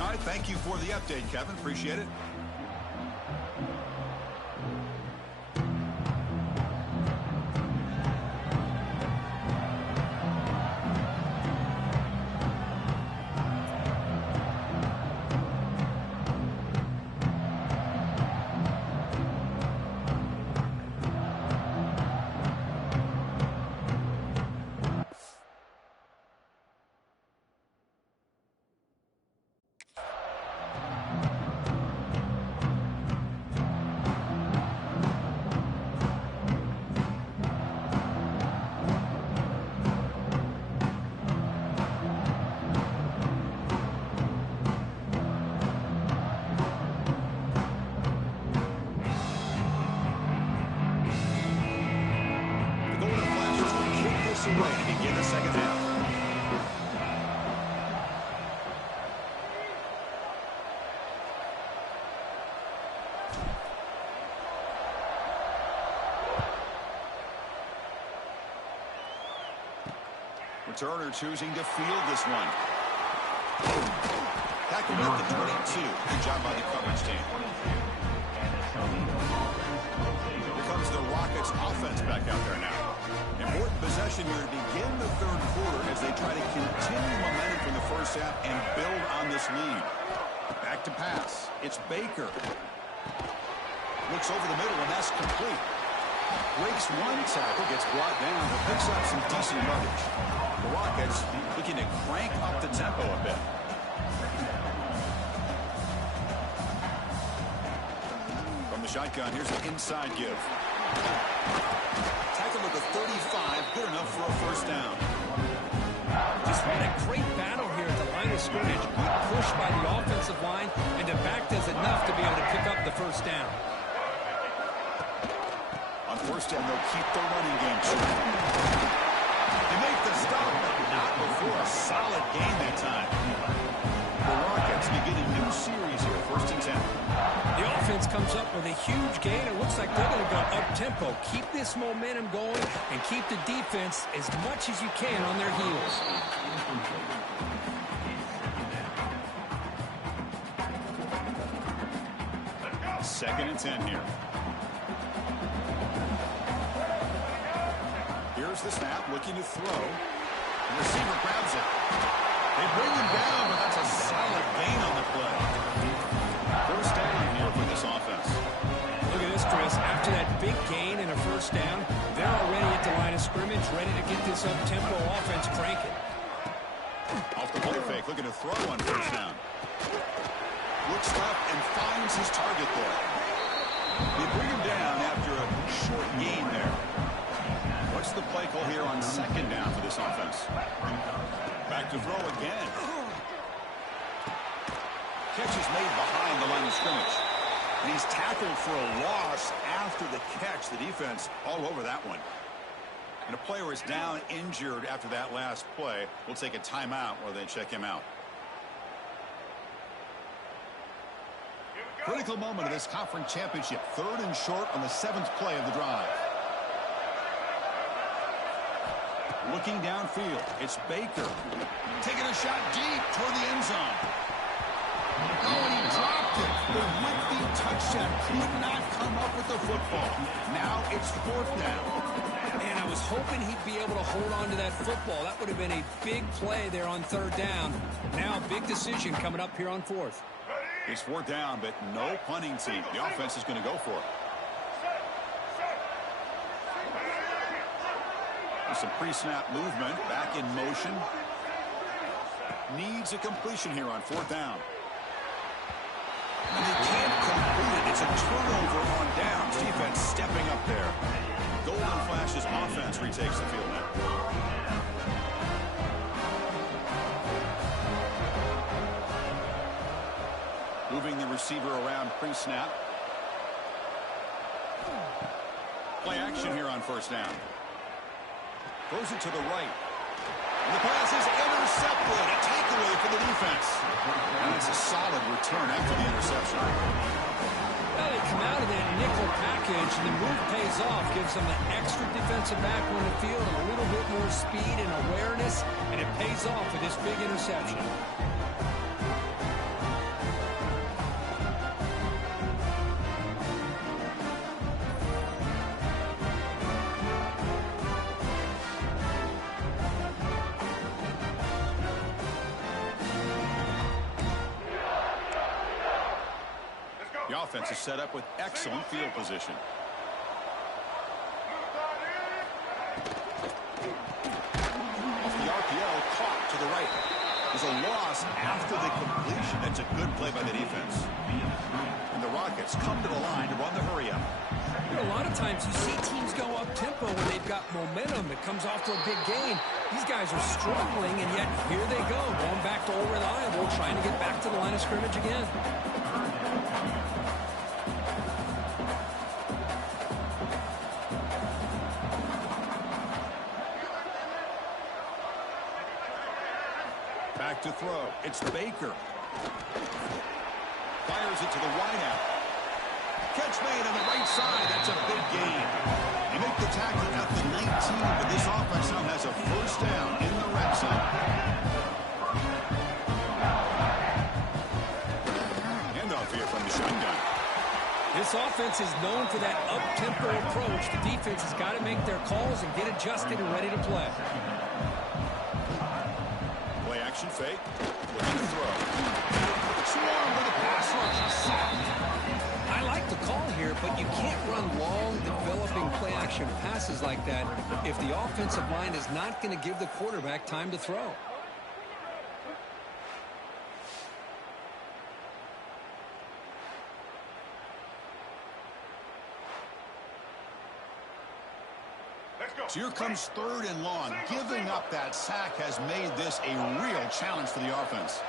All right, thank you for the update, Kevin. Appreciate it. Away to begin the second half. Returner choosing to field this one. Tackled at the 22. Good job by the coverage team. Here comes the Rockets offense back out there now. Important possession here to begin the 3rd quarter as they try to continue momentum from the first half and build on this lead. Back to pass. It's Baker. Looks over the middle, and that's complete. Breaks one tackle, gets brought down, but picks up some decent yardage. The Rockets looking to crank up the tempo a bit. From the shotgun, here's an inside give. Tackle at the 35, good enough for a first down. Just had a great battle here at the line of scrimmage. Good push by the offensive line, and the back does enough to be able to pick up the first down. On first down, they'll keep the running game true. They make the stop, but not before a solid gain that time. The Rockets begin a new series here, 1st and 10. The offense comes up with a huge gain. It looks like they're going to go up-tempo. Keep this momentum going and keep the defense as much as you can on their heels. 2nd and 10 here. Here's the snap, looking to throw. The receiver grabs it. They bring him down, but that's a solid gain on the play. 1st down here for this offense. Look at this, Chris. After that big gain and a 1st down, they're already at the line of scrimmage, ready to get this up-tempo offense cranking. Off the play fake, looking to throw on 1st down. Looks left and finds his target there. They bring him down after a short gain there. What's the play call here on 2nd down for this offense? Back to throw again. Catch is made behind the line of scrimmage. And he's tackled for a loss after the catch. The defense all over that one. And a player is down injured after that last play. We'll take a timeout while they check him out. Critical moment of this conference championship. 3rd and short on the 7th play of the drive. Looking downfield, it's Baker. Taking a shot deep toward the end zone. Oh, and he dropped it. The would-be touchdown could not come up with the football. Now it's 4th down. Man, I was hoping he'd be able to hold on to that football. That would have been a big play there on 3rd down. Now a big decision coming up here on 4th. It's 4th down, but no punting team. The offense is going to go for it. There's some pre-snap movement, back in motion. Needs a completion here on 4th down. And they can't complete it. It's a turnover on downs. Defense stepping up there. Golden Flash's offense retakes the field now. Moving the receiver around pre-snap. Play action here on 1st down. Throws it to the right. And the pass is intercepted. A takeaway for the defense. And it's a solid return after the interception. Well, they come out of that nickel package, and the move pays off. Gives them an extra defensive back on the field and a little bit more speed and awareness, and it pays off with this big interception. The offense is set up with excellent field position. Off the RPO, caught to the right. There's a loss after the completion. That's a good play by the defense. And the Rockets come to the line to run the hurry up. You know, a lot of times you see teams go up-tempo when they've got momentum. It comes off to a big gain. These guys are struggling, and yet here they go, going back to old reliable, trying to get back to the line of scrimmage again. Back to throw. It's Baker. Fires it to the wideout. Catch made on the right side. That's a big gain. They make the tackle at the 19, but this offense now has a 1st down in the red zone. Handoff here from the shotgun. This offense is known for that up-tempo approach. The defense has got to make their calls and get adjusted and ready to play. Play action fake. Looking to throw. Swarm with a pass rush. Sacked. I like the call here, but you can't run long, developing play-action passes like that if the offensive line is not going to give the quarterback time to throw. So here comes 3rd and long. Giving up that sack has made this a real challenge for the offense.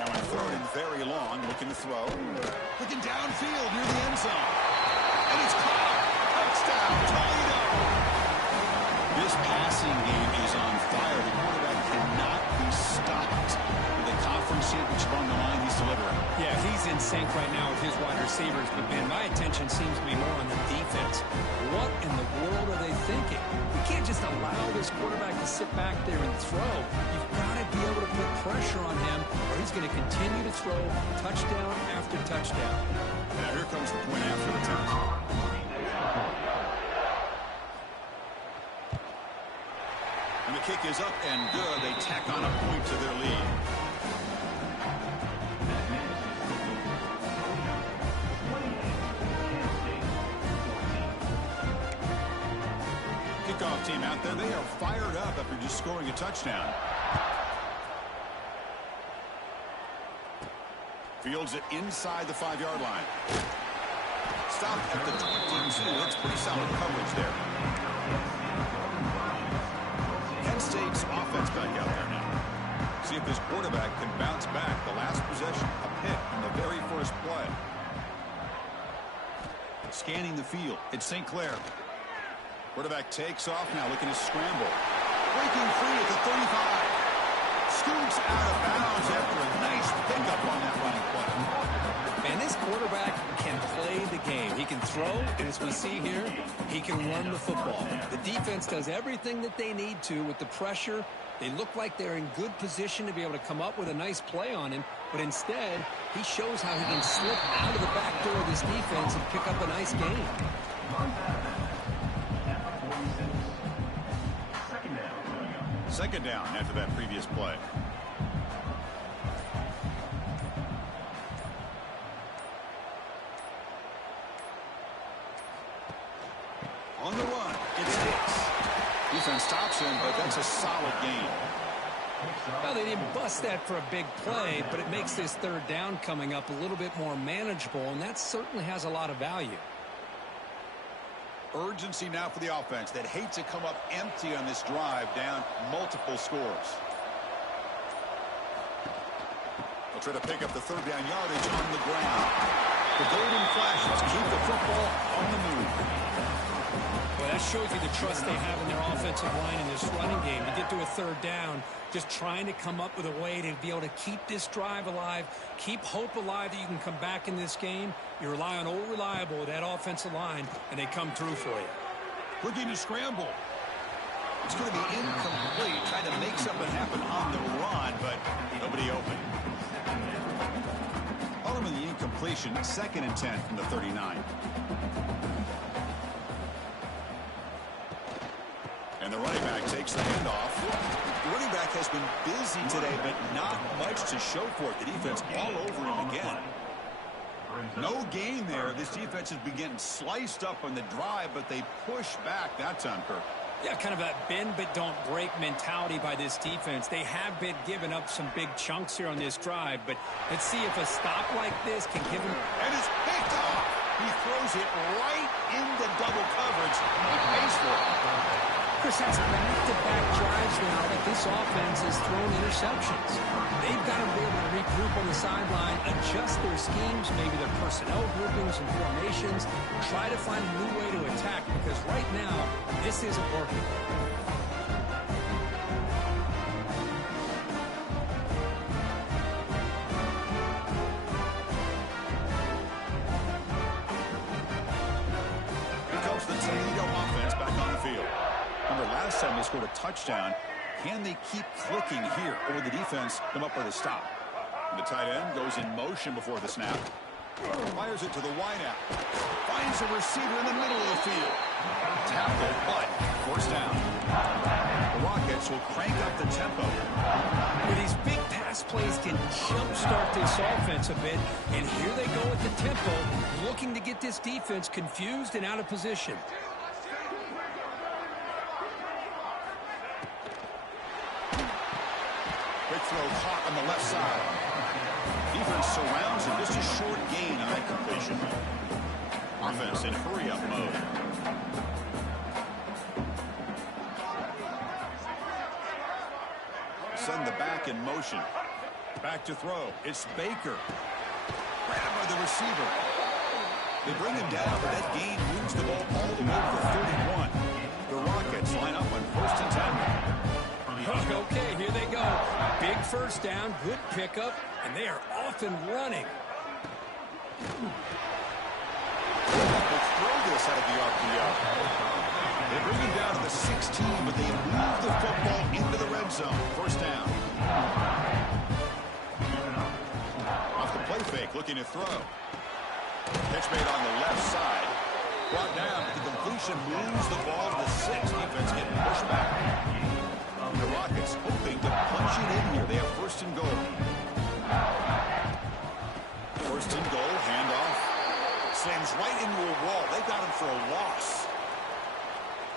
Now on 3rd and very long, looking to throw. Looking downfield near the end zone. And it's caught. Touchdown, Toledo. This passing game is on fire. The quarterback cannot be stopped with a conference championship on the line, he's delivering. Yeah, he's in sync right now with his wide receivers, but, man, my attention seems to be more on the defense. What in the world are they thinking? We can't just allow this quarterback to sit back there and throw. You've got to be able to put pressure on him, or he's going to continue to throw touchdown after touchdown. Now here comes the point after the turn. And the kick is up and good. They tack on a point to their lead. Kickoff team out there. They are fired up after just scoring a touchdown. Fields it inside the 5-yard line. Stopped at the 22. That's pretty solid coverage there. Penn State's offense back out there now. See if this quarterback can bounce back. The last possession, a pick in the very first play. Scanning the field. It's St. Clair. Quarterback takes off now, looking to scramble. Breaking free at the 35. Scoots out of bounds after a nice pickup on that running play. And this quarterback can play the game. He can throw, and as we see here, he can run the football. The defense does everything that they need to with the pressure. They look like they're in good position to be able to come up with a nice play on him, but instead, he shows how he can slip out of the back door of this defense and pick up a nice gain. Second down after that previous play. On the run, it's Hicks. Defense stops him, but that's a solid gain. Well, they didn't bust that for a big play, but it makes this third down coming up a little bit more manageable, and that certainly has a lot of value. Urgency now for the offense that hates to come up empty on this drive, down multiple scores. They'll try to pick up the third down yardage on the ground. The golden flashes keep the football on the move. Well, that shows you the trust they have in their offensive line in this running game. You get to a third down, just trying to come up with a way to be able to keep this drive alive, keep hope alive that you can come back in this game. You rely on old reliable, that offensive line, and they come through for you. Looking to scramble. It's going to be incomplete, trying to make something happen on the run, but nobody open. Ultimately, the incompletion, 2nd and 10 from the 39. And the running back takes the handoff. The running back has been busy today, but not much to show for it. The defense all over him again. No gain there. This defense has been getting sliced up on the drive, but they push back that time, Kirk. Yeah, kind of that bend but don't break mentality by this defense. They have been giving up some big chunks here on this drive, but let's see if a stop like this can give him... And it's picked off. He throws it right into double coverage. He pays for it. Chris, that's back-to-back drives now that this offense has thrown interceptions. They've got to be able to regroup on the sideline, adjust their schemes, maybe their personnel groupings and formations, try to find a new way to attack, because right now, this isn't working. Here comes the Toledo offense back on the field. Remember, last time they scored a touchdown. Can they keep clicking here, or will the defense come up with a stop? And the tight end goes in motion before the snap. Fires it to the wideout. Finds a receiver in the middle of the field. Tackle, but first down. The Rockets will crank up the tempo. With these big pass plays can jumpstart this offense a bit, and here they go at the tempo, looking to get this defense confused and out of position. Quick throw caught on the left side. Defense surrounds him. Just a short gain on that completion. Offense in hurry-up mode. Send the back in motion. Back to throw. It's Baker. Grabbed by the receiver. They bring him down, but that gain moves the ball all the way to the 31. The Rockets line up on 1st and 10. Okay, here they go. Big first down, good pickup, and they are off and running. They throw this out of the RPO. They bring him down to the 16, but they move the football into the red zone. First down. Off the play fake, looking to throw. Catch made on the left side. Brought down, but the completion moves the ball to the 6. Defense getting pushed back. The Rockets hoping to punch it in here. They have first and goal. First and goal, handoff. Slams right into a wall. They got him for a loss.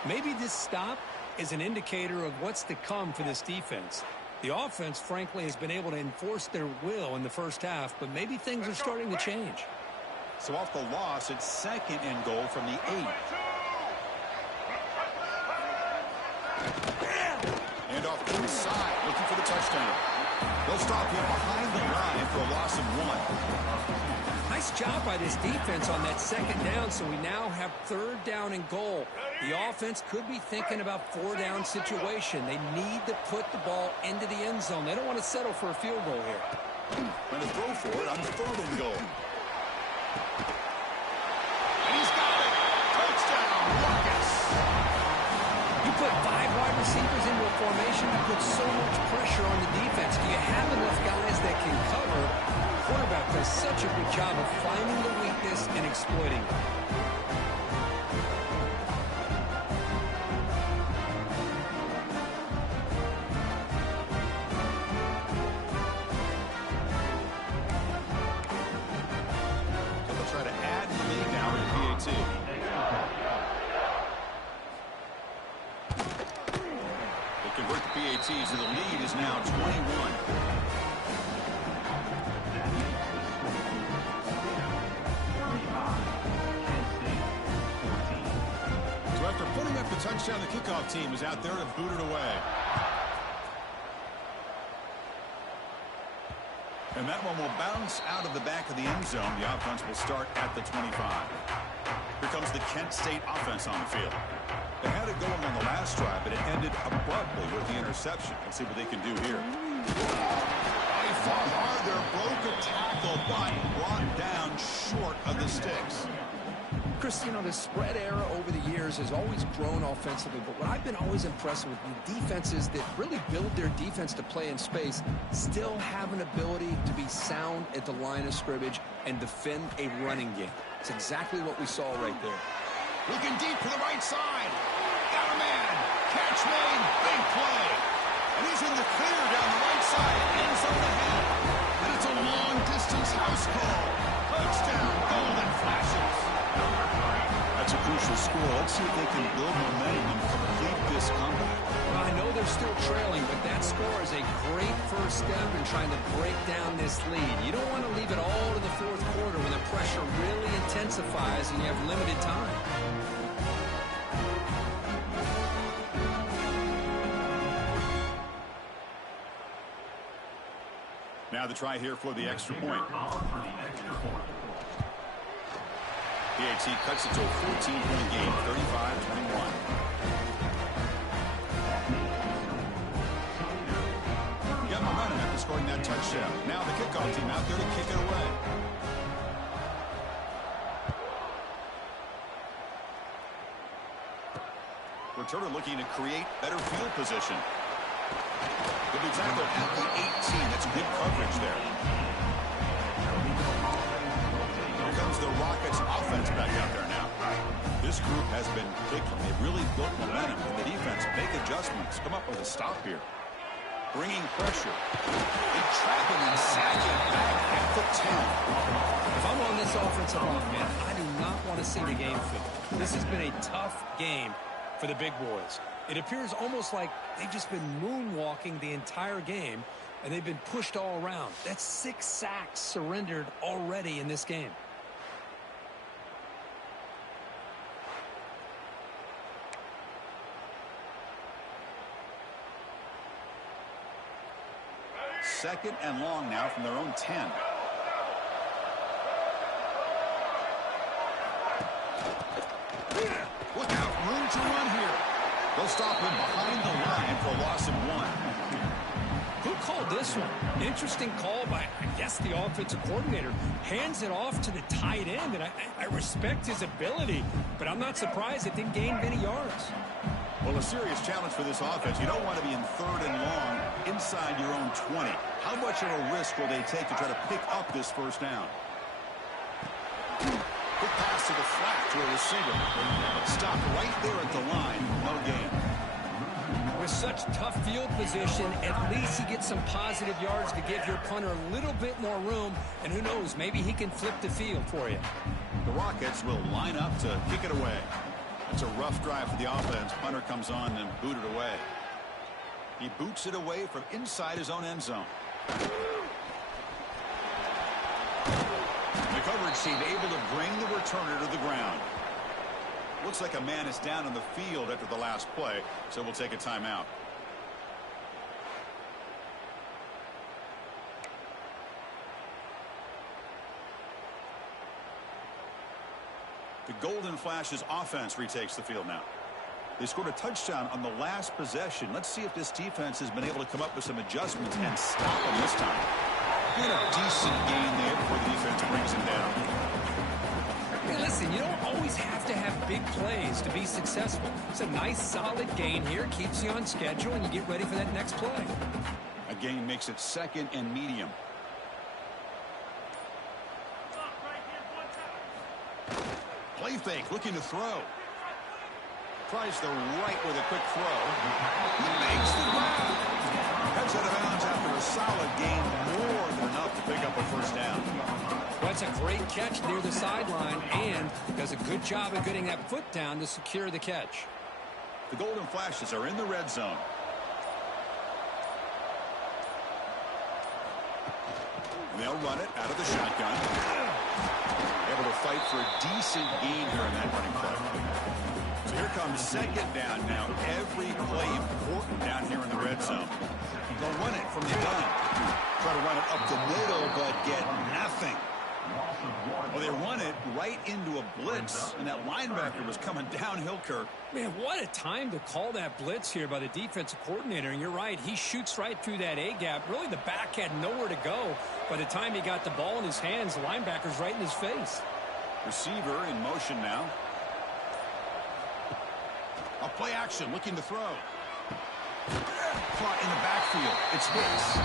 Maybe this stop is an indicator of what's to come for this defense. The offense, frankly, has been able to enforce their will in the first half, but maybe things are starting to change. So off the loss, it's second and goal from the 8. And off inside, looking for the touchdown. They'll stop him behind the line for a loss of 1. Nice job by this defense on that second down, so we now have third down and goal. The offense could be thinking about 4-down situation. They need to put the ball into the end zone. They don't want to settle for a field goal here. Going to throw for it on third and goal. And he's got it. Touchdown, Rockets. You put 5 wide receivers into a formation, you put so much pressure on the defense. Do you have enough guys that can cover? The quarterback does such a good job of finding the weakness and exploiting it. So the lead is now 21. So after putting up the touchdown, the kickoff team is out there to boot it away. And that one will bounce out of the back of the end zone. The offense will start at the 25. Here comes the Kent State offense on the field. They had it going on the last drive, but it ended abruptly with the interception. Let's see what they can do here. They fought hard there, broke a tackle, but brought down short of the sticks. Chris, you know, the spread era over the years has always grown offensively, but what I've been always impressed with the defenses that really build their defense to play in space still have an ability to be sound at the line of scrimmage and defend a running game. It's exactly what we saw right there. Looking deep to the right side. Got a man. Catch made. Big play. And he's in the clear down the right side. End zone ahead. And it's a long-distance house call. Touchdown. Golden flashes. That's a crucial score. Let's see if they can build momentum and complete this comeback. Well, I know they're still trailing, but that score is a great first step in trying to break down this lead. You don't want to leave it all to the fourth quarter when the pressure really intensifies and you have limited time. Now the try here for the extra point. PAT cuts it to a 14-point game, 35-21. Got momentum after scoring that touchdown. Now the kickoff team out there to kick it away. Returner looking to create better field position. They'll be tackled at the 18. That's good coverage there. Here comes the Rockets offense back out there now. This group has been clicking. They've really built momentum. And the defense make adjustments. Come up with a stop here. Bringing pressure. They trap him and sack him back at the 10. If I'm on this offensive line, man, I do not want to see the game film. This has been a tough game for the big boys. It appears almost like they've just been moonwalking the entire game, and they've been pushed all around. That's 6 sacks surrendered already in this game. Second and long now from their own 10. Look out, room to run here. They'll stop him behind the line for a loss of 1. call this one. Interesting call by, I guess, the offensive coordinator. Hands it off to the tight end, and I respect his ability, but I'm not surprised it didn't gain many yards. Well, a serious challenge for this offense. You don't want to be in 3rd and long inside your own 20. How much of a risk will they take to try to pick up this first down? Quick pass to the flat to a receiver. Stopped right there at the line. No gain. With such tough field position, at least he gets some positive yards to give your punter a little bit more room. And who knows, maybe he can flip the field for you. The Rockets will line up to kick it away. It's a rough drive for the offense. Punter comes on and booted away. He boots it away from inside his own end zone. The coverage team able to bring the returner to the ground. Looks like a man is down on the field after the last play, so we'll take a timeout. The Golden Flashes offense retakes the field now. They scored a touchdown on the last possession. Let's see if this defense has been able to come up with some adjustments and stop them this time. Get a decent gain there before the defense brings him down. Hey, listen, you don't always have to have big plays to be successful. It's a nice, solid gain here. Keeps you on schedule, and you get ready for that next play. A gain makes it 2nd and medium. Play fake, looking to throw. Tries the right with a quick throw. He makes the grab. Heads out of bounds after a solid gain, more than enough to pick up a first down. Well, that's a great catch near the sideline, and does a good job of getting that foot down to secure the catch. The Golden Flashes are in the red zone. They'll run it out of the shotgun. Able to fight for a decent gain here in that running play. So here comes 2nd down now. Every play important down here in the red zone. They'll run it from the gun. Try to run it up the middle, but get nothing. Well, they run it right into a blitz, and that linebacker was coming downhill, Kirk. Man, what a time to call that blitz here by the defensive coordinator. And you're right, he shoots right through that A-gap. Really, the back had nowhere to go. By the time he got the ball in his hands, the linebacker's right in his face. Receiver in motion now. A play action, looking to throw. Caught in the backfield. It's Hicks.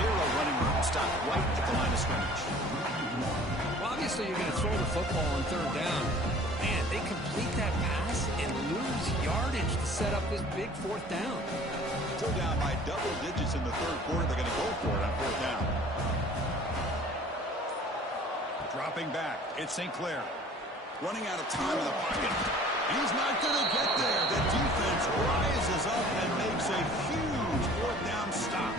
0 running room. Stopped right at the line of scrimmage. Well, obviously, you're going to throw the football on 3rd down. Man, they complete that pass and lose yardage to set up this big 4th down. Still down by double digits in the 3rd quarter. They're going to go for it on 4th down. Dropping back. It's St. Clair. Running out of time in the pocket. He's not going to get there. The defense rises up and makes a huge 4th down stop.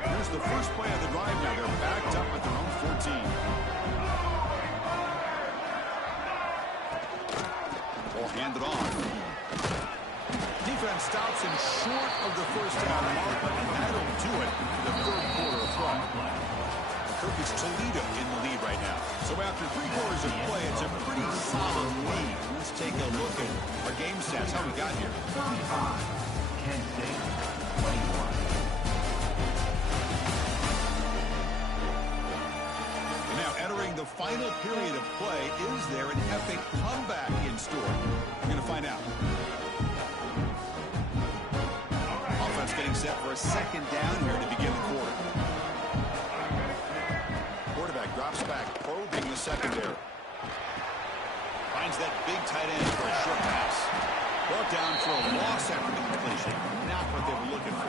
Here's the first play of the drive now. They're backed up at their own 14. Ball handed off. Defense stops him short of the first down mark, but that'll do it in the 3rd quarter of play. Kirk is Toledo in the lead right now. So after 3 quarters of play, it's a pretty solid lead. Let's take a look at our game stats, how we got here. 35, Kent State, 21. And now entering the final period of play, is there an epic comeback in store? We're going to find out. Getting set for a 2nd down here to begin the quarter. Quarterback drops back, probing the secondary. Finds that big tight end for a short pass. Brought down for a loss after the completion. Not what they were looking for.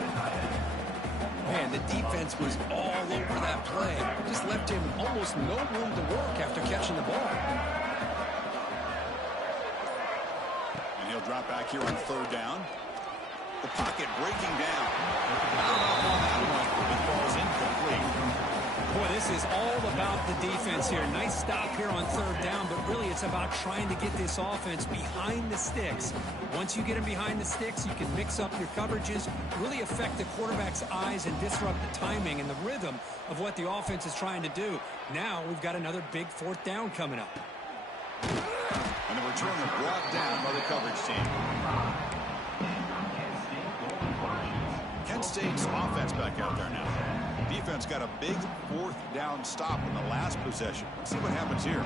Man, the defense was all over that play. Just left him almost no room to work after catching the ball. And he'll drop back here on 3rd down. The pocket breaking down. Not enough on that one. It falls incomplete. Boy, this is all about the defense here. Nice stop here on 3rd down, but really it's about trying to get this offense behind the sticks. Once you get them behind the sticks, you can mix up your coverages, really affect the quarterback's eyes and disrupt the timing and the rhythm of what the offense is trying to do. Now we've got another big 4th down coming up. And And the returner brought down by the coverage team. Kent State's offense back out there now. Defense got a big fourth down stop in the last possession. Let's see what happens here.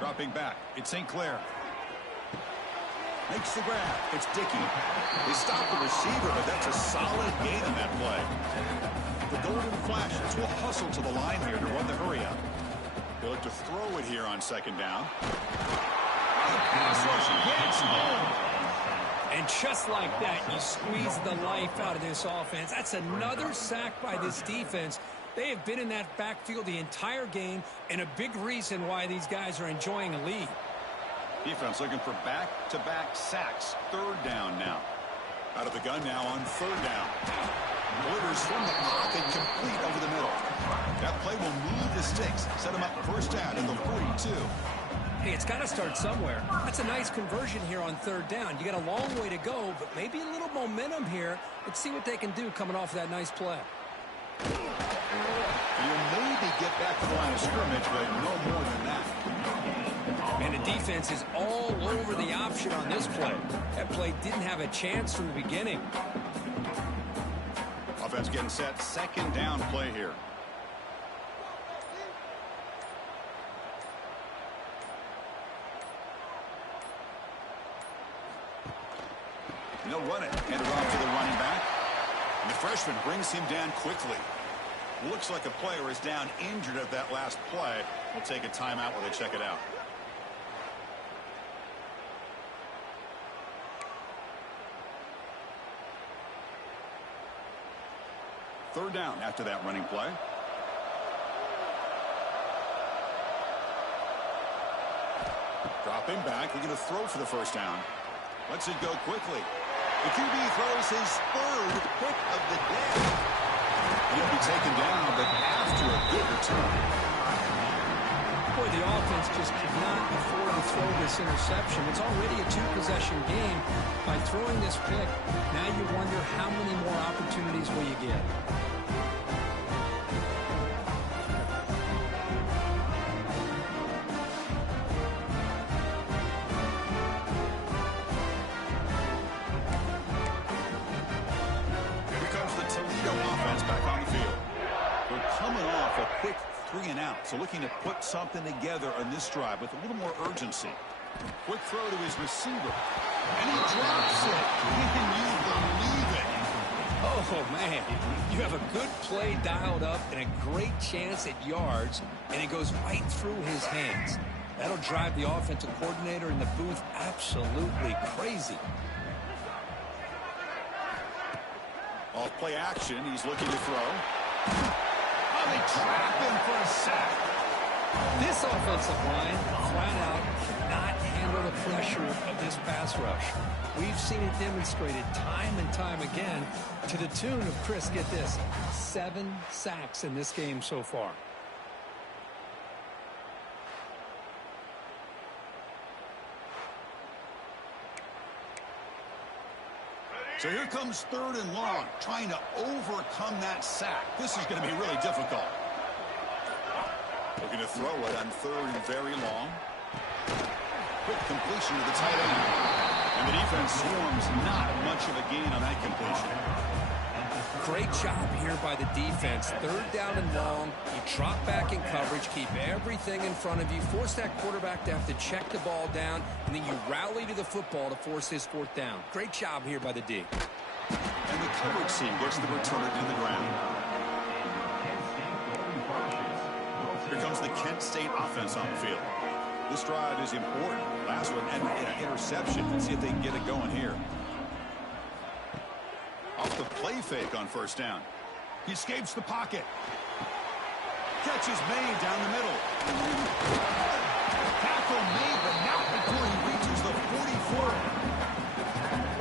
Dropping back, it's St. Clair. Makes the grab. It's Dickey. They stop the receiver, but that's a solid gain on that play. The Golden Flashes will hustle to the line here to run the hurry up. They look to throw it here on second down. Pass rush gets home. And just like that, you squeeze the life out of this offense. That's another sack by this defense. They have been in that backfield the entire game, and a big reason why these guys are enjoying a lead. Defense looking for back-to-back sacks. Third down now. Out of the gun now on third down. Delivers from the pocket, complete over the middle. That play will move the sticks. Set them up first down at the 42. Hey, it's got to start somewhere. That's a nice conversion here on third down. You got a long way to go, but maybe a little momentum here. Let's see what they can do coming off of that nice play. You'll maybe get back to the line of scrimmage, but no more than that. And the defense is all over the option on this play. That play didn't have a chance from the beginning. Offense getting set. Second down play here. They'll run it. Hand it off to the running back. And the freshman brings him down quickly. Looks like a player is down injured at that last play. We'll take a timeout while they check it out. Third down after that running play. Dropping back. We're going to throw for the first down. Lets it go quickly. The QB throws his third pick of the day. He'll be taken down, but after a good return. Boy, the offense just could not afford to throw this interception. It's already a two-possession game. By throwing this pick, now you wonder how many more opportunities will you get. Here comes the Toledo offense back on the field. They're coming off a quick 3 and out, so looking to put something together on this drive with a little more urgency. Quick throw to his receiver, and he drops it. Can you believe it? Oh, man. You have a good play dialed up and a great chance at yards, and it goes right through his hands. That'll drive the offensive coordinator in the booth absolutely crazy. Off play action, he's looking to throw. Oh, they trap him for a sack. This offensive line, flat out, cannot handle the pressure of this pass rush. We've seen it demonstrated time and time again to the tune of, Chris, get this, 7 sacks in this game so far. So here comes third and long, trying to overcome that sack. This is going to be really difficult. Looking to throw it on third and very long. Quick completion to the tight end. And the defense swarms not much of a gain on that completion. Great job here by the defense. Third down and long. You drop back in coverage, keep everything in front of you, force that quarterback to have to check the ball down, and then you rally to the football to force this fourth down. Great job here by the D. And the coverage team gets the returner to the ground. Here comes the Kent State offense on the field. This drive is important. Last one, and an interception. Let's see if they can get it going here. Off the play fake on first down. He escapes the pocket. Catch is made down the middle. Tackle made, but not before he reaches the 44.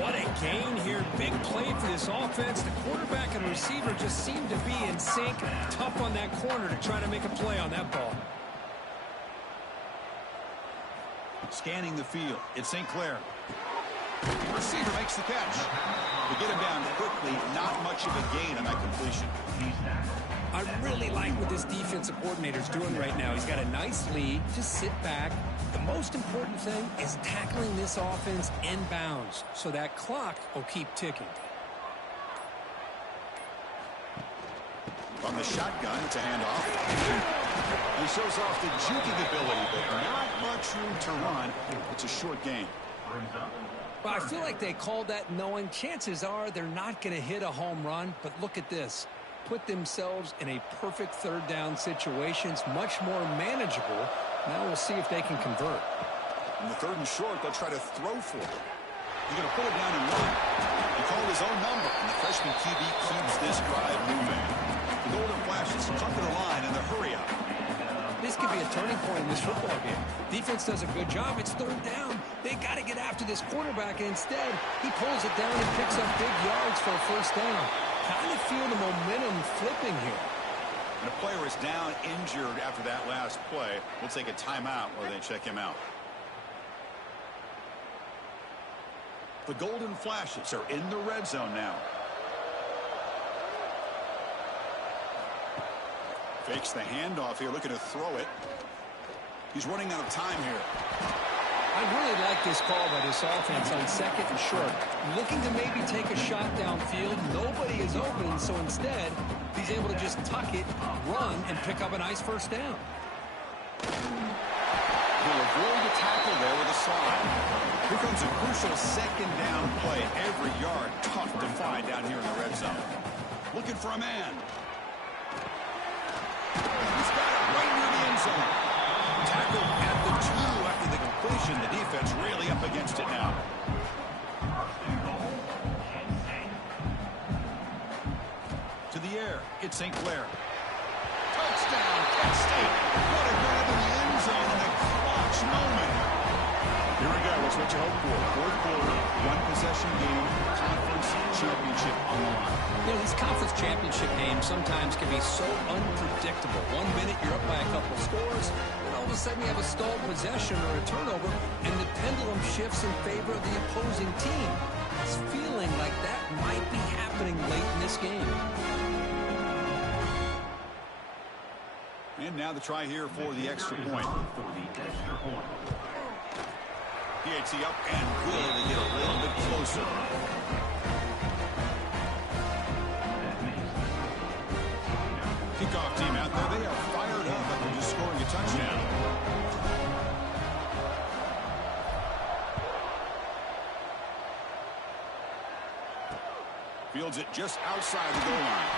What a gain here. Big play for this offense. The quarterback and receiver just seem to be in sync. Tough on that corner to try to make a play on that ball. Scanning the field. It's St. Clair. receiver makes the catch. To get him down quickly, not much of a gain on that completion. I really like what this defensive coordinator's doing right now. He's got a nice lead. Just sit back. The most important thing is tackling this offense inbounds so that clock will keep ticking. From the shotgun, it's a handoff. He shows off the juking ability, but not much room to run. It's a short gain. Well, I feel like they called that knowing chances are they're not going to hit a home run, but look at this. Put themselves in a perfect third down situation. It's much more manageable. Now we'll see if they can convert. In the third and short, they'll try to throw for it. He's going to put it down and run. He called his own number, and the freshman QB keeps this drive moving. The Golden Flashes come to the line in the hurry up. This could be a turning point in this football game. Defense does a good job. It's third down. They got to get after this quarterback, and instead, he pulls it down and picks up big yards for a first down. Kind of feel the momentum flipping here. And the player is down injured after that last play. We'll take a timeout while they check him out. The Golden Flashes are in the red zone now. Fakes the handoff here, looking to throw it. He's running out of time here. I really like this call by this offense on second and short. Looking to maybe take a shot downfield. Nobody is open, so instead, he's able to just tuck it, run, and pick up a nice first down. He'll avoid the tackle there with a slide. Here comes a crucial second down play. Every yard tough to find down here in the red zone. Looking for a man. He's got it right near the end zone. Tackled at the 2 after the completion. The defense really up against it now. To the air. It's St. Clair. Touchdown, Kent State. What a grab in the end zone in a clutch moment. Here we go. That's what you hope for. Fourth quarter, one-possession game, conference championship on the line. You know, these conference championship games sometimes can be so unpredictable. 1 minute you're up by a couple scores, then all of a sudden you have a stalled possession or a turnover, and the pendulum shifts in favor of the opposing team. It's feeling like that might be happening late in this game. And now the try here for the extra point. PAT up and good to get a little bit closer. Kickoff team out there. They are fired up after just scoring a touchdown. Fields it just outside the goal line.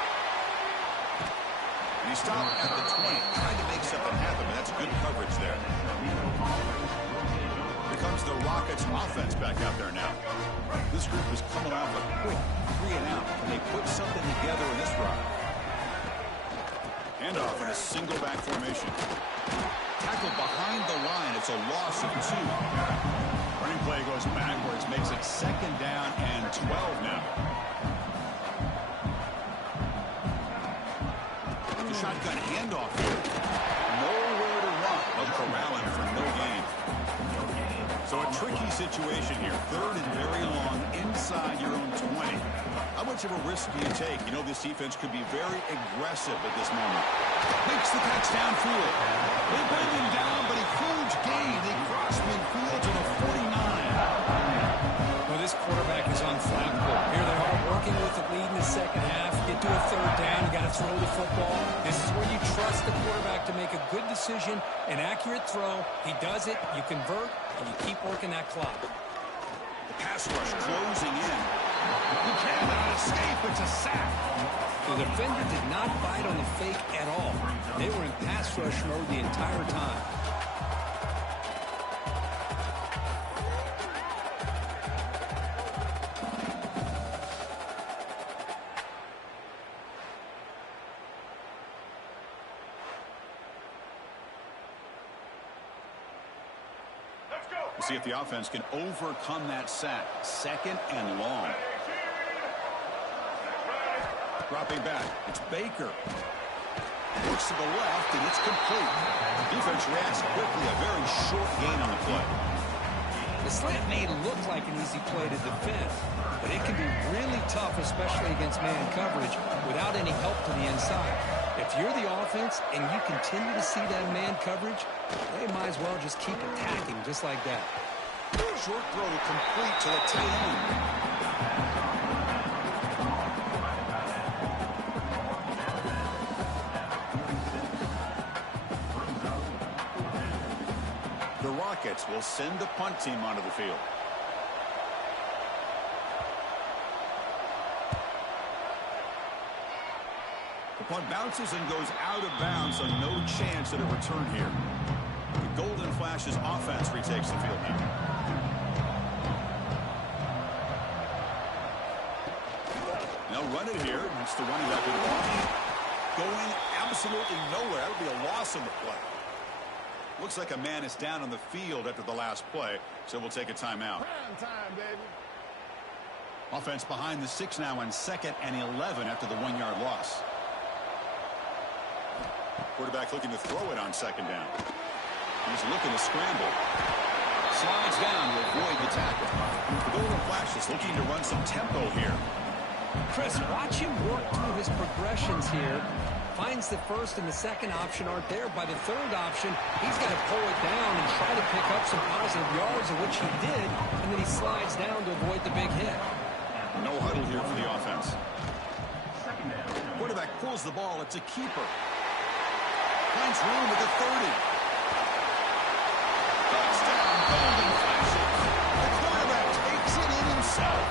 And he stopped at the 20, trying to make something happen, but that's good coverage there. Here comes the Rockets offense back out there now. This group is coming off a quick 3-and-out, and they put something together in this drive. Handoff in a single back formation. Tackled behind the line. It's a loss of 2. Running play goes backwards, makes it second down and 12 now. The shotgun handoff here. Nowhere to run. No corralling for no gain. So a tricky situation here. Third and very long inside your own 20. How much of a risk do you take? You know this defense could be very aggressive at this moment. Makes the catch downfield. They bring him down, but a huge gain. They cross midfield to the 49. Well, this quarterback is unflappable. Here they are working with the lead in the second half. Get to a third down. You got to throw the football. This is where you trust the quarterback to make a good decision, an accurate throw. He does it. You convert, and you keep working that clock. The pass rush closing in. You cannot escape. It's a sack. The defender did not bite on the fake at all. They were in pass rush mode the entire time. We'll see if the offense can overcome that sack. Second and long. Dropping back. It's Baker. Looks to the left, and it's complete. Defense reacts quickly. A very short gain on the play. The slant may look like an easy play to defend, but it can be really tough, especially against man coverage, without any help to the inside. If you're the offense and you continue to see that man coverage, they might as well just keep attacking just like that. Short throw complete to the tight end. The Rockets will send the punt team onto the field. The punt bounces and goes out of bounds, so no chance at a return here. The Golden Flash's offense retakes the field now. They'll run it here. It's the running back involved. Going absolutely nowhere. That would be a loss in the play. Looks like a man is down on the field after the last play, so we'll take a timeout. Prime time, baby. Offense behind the 6 now on 2nd and 11 after the 1-yard loss. Quarterback looking to throw it on 2nd down. He's looking to scramble. Slides down to avoid the tackle. The Golden Flash is looking to run some tempo here. Chris, watch him work through his progressions here. Finds the first and the second option aren't there. By the third option, he's got to pull it down and try to pick up some positive yards, of which he did, and then he slides down to avoid the big hit. No huddle here for the offense. Quarterback pulls the ball. It's a keeper. Finds room at the 30. Touchdown, Golden Flashes. The quarterback takes it in himself.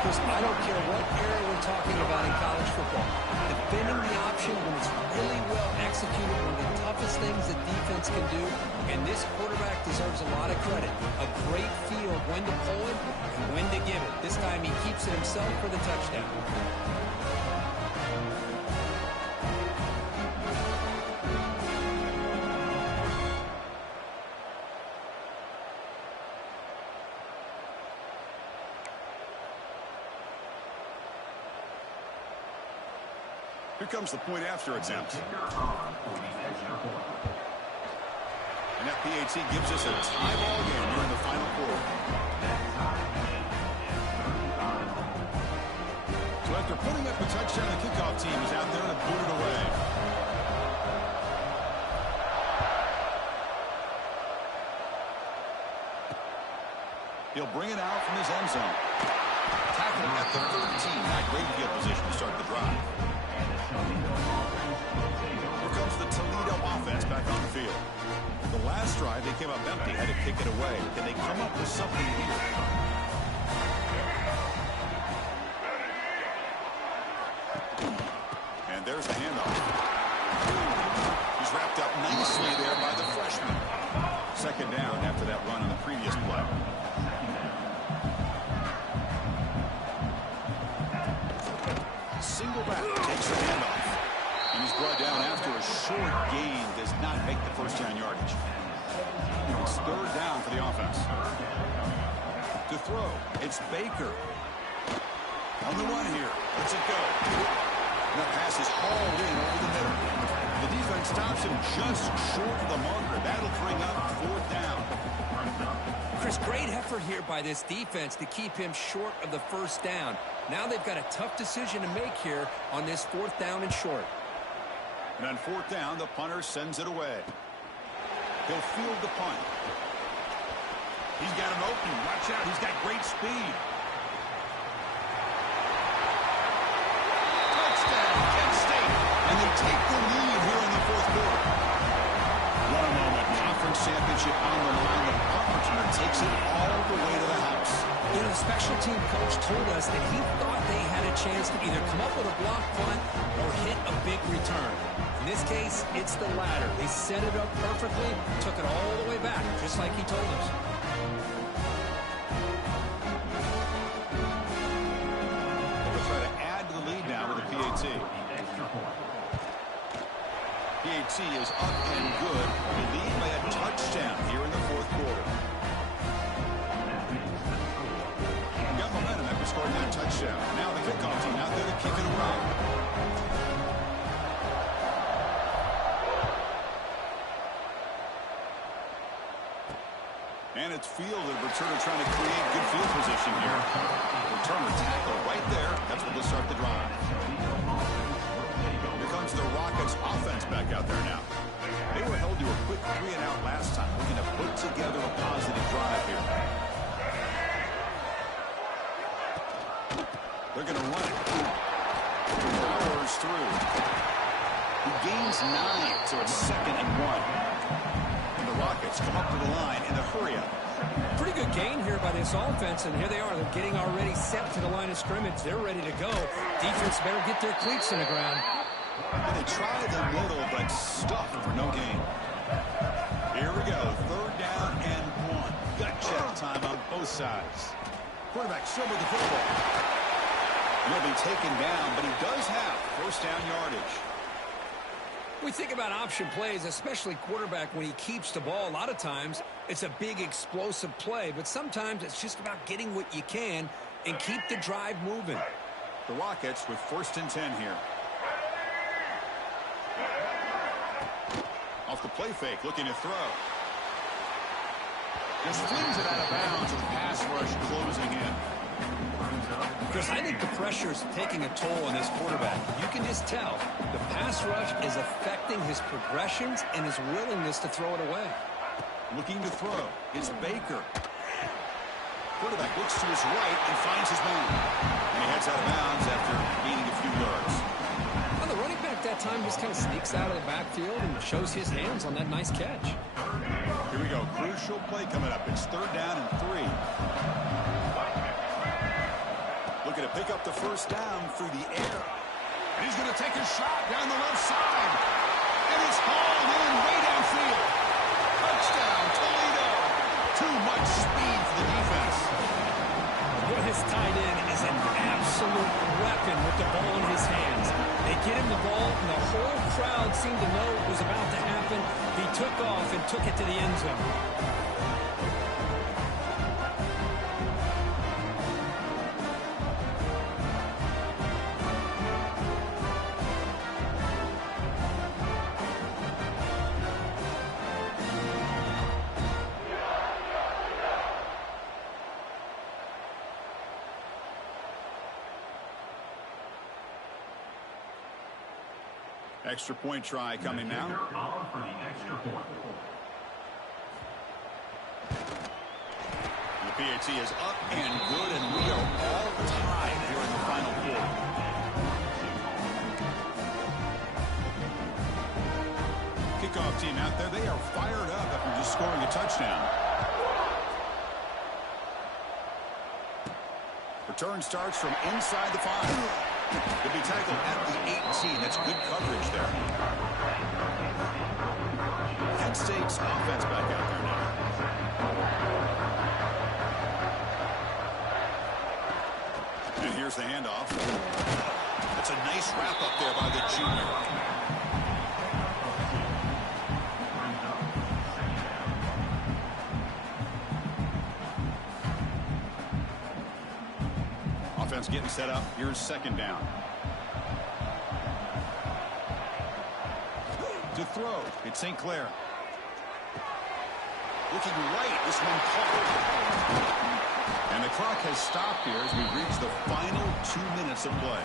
Chris, I don't care what era we're talking about in college football. Defending the option when it's really well executed, one of the toughest things that defense can do, and this quarterback deserves a lot of credit. A great feel of when to pull it and when to give it. This time he keeps it himself for the touchdown. Here comes the point after attempt. And that PAT gives us a tie ball game here in the final quarter. So after putting up a touchdown, the kickoff team is out there to boot it away. He'll bring it out from his end zone. Tackling at the 13. Not great field position to start the drive. Here comes the Toledo offense back on the field. The last drive, they came up empty, had to kick it away. Can they come up with something here? And there's the handoff. He's wrapped up nicely there by the freshman. 2nd down after that run on the previous play. Single back takes the handoff. And he's brought down after a short gain. Does not make the first down yardage. It's 3rd down for the offense. To throw, it's Baker. On the run here. Let's it go. And the pass is hauled in over the middle. The defense stops him just short of the marker. That'll bring up 4th down. Chris, great effort here by this defense to keep him short of the first down. Now they've got a tough decision to make here on this 4th down and short. And on 4th down, the punter sends it away. He'll field the punt. He's got an opening. Watch out. He's got great speed. Touchdown, Kent State. And they take the lead here in the 4th quarter. What a moment. Conference championship on the line. The punt returner takes it all the way to the house. You know, the special team coach told us that he thought they had a chance to either come up with a block punt or hit a big return. In this case, it's the latter. They set it up perfectly, took it all the way back, just like he told us. They'll try to add to the lead now with a PAT. PAT is up and good. The lead by a touchdown here in the 4th quarter. Got momentum after scoring that touchdown. Now the kickoff team out there to kick it away. And it's fielded. Returner trying to create good field position here. Returner tackle right there. That's what will start the drive. Here comes the Rockets offense back out there now. They were held to a quick 3-and-out last time, looking to put together a positive drive here. They're going to run it. Powers through. He gains 9, so it's 2nd and 1. And the Rockets come up to the line in the hurry-up. Pretty good gain here by this offense, and here they are. They're getting already set to the line of scrimmage. They're ready to go. Defense better get their cleats in the ground. And they try the middle, but stuffed for no gain. Here we go. 3rd down and 1. Gut check time on both sides. Quarterback still with the football. He'll be taken down, but he does have 1st down yardage. We think about option plays, especially quarterback, when he keeps the ball. A lot of times, it's a big explosive play, but sometimes it's just about getting what you can and keep the drive moving. The Rockets with 1st and 10 here. Off the play fake, looking to throw. Just flings it out of bounds with pass rush closing in. Chris, I think the pressure is taking a toll on this quarterback. You can just tell the pass rush is affecting his progressions and his willingness to throw it away. Looking to throw. It's Baker. Quarterback looks to his right and finds his man. And he heads out of bounds after gaining a few yards. Well, the running back that time just kind of sneaks out of the backfield and shows his hands on that nice catch. Here we go. Crucial play coming up. It's 3rd down and 3. Looking to pick up the 1st down through the air. And he's going to take a shot down the left side. And it's hauled in way downfield. Touchdown, Toledo. Too much speed for the defense. What his tight end is an absolute weapon with the ball in his hands. They get him the ball, and the whole crowd seemed to know what was about to happen. He took off and took it to the end zone. Extra point try coming now. For the extra point. The PAT is up and good, and we are all tied here in the final quarter. Kickoff team out there, they are fired up after just scoring a touchdown. Return starts from inside the 5. He'll be tackled at the 18. That's good coverage there. Penn State's offense back out there now. And here's the handoff. That's a nice wrap up there by the junior. Offense getting set up. Here's 2nd down. To throw. It's St. Clair. Looking right. This one caught. And the clock has stopped here as we reach the final 2 minutes of play.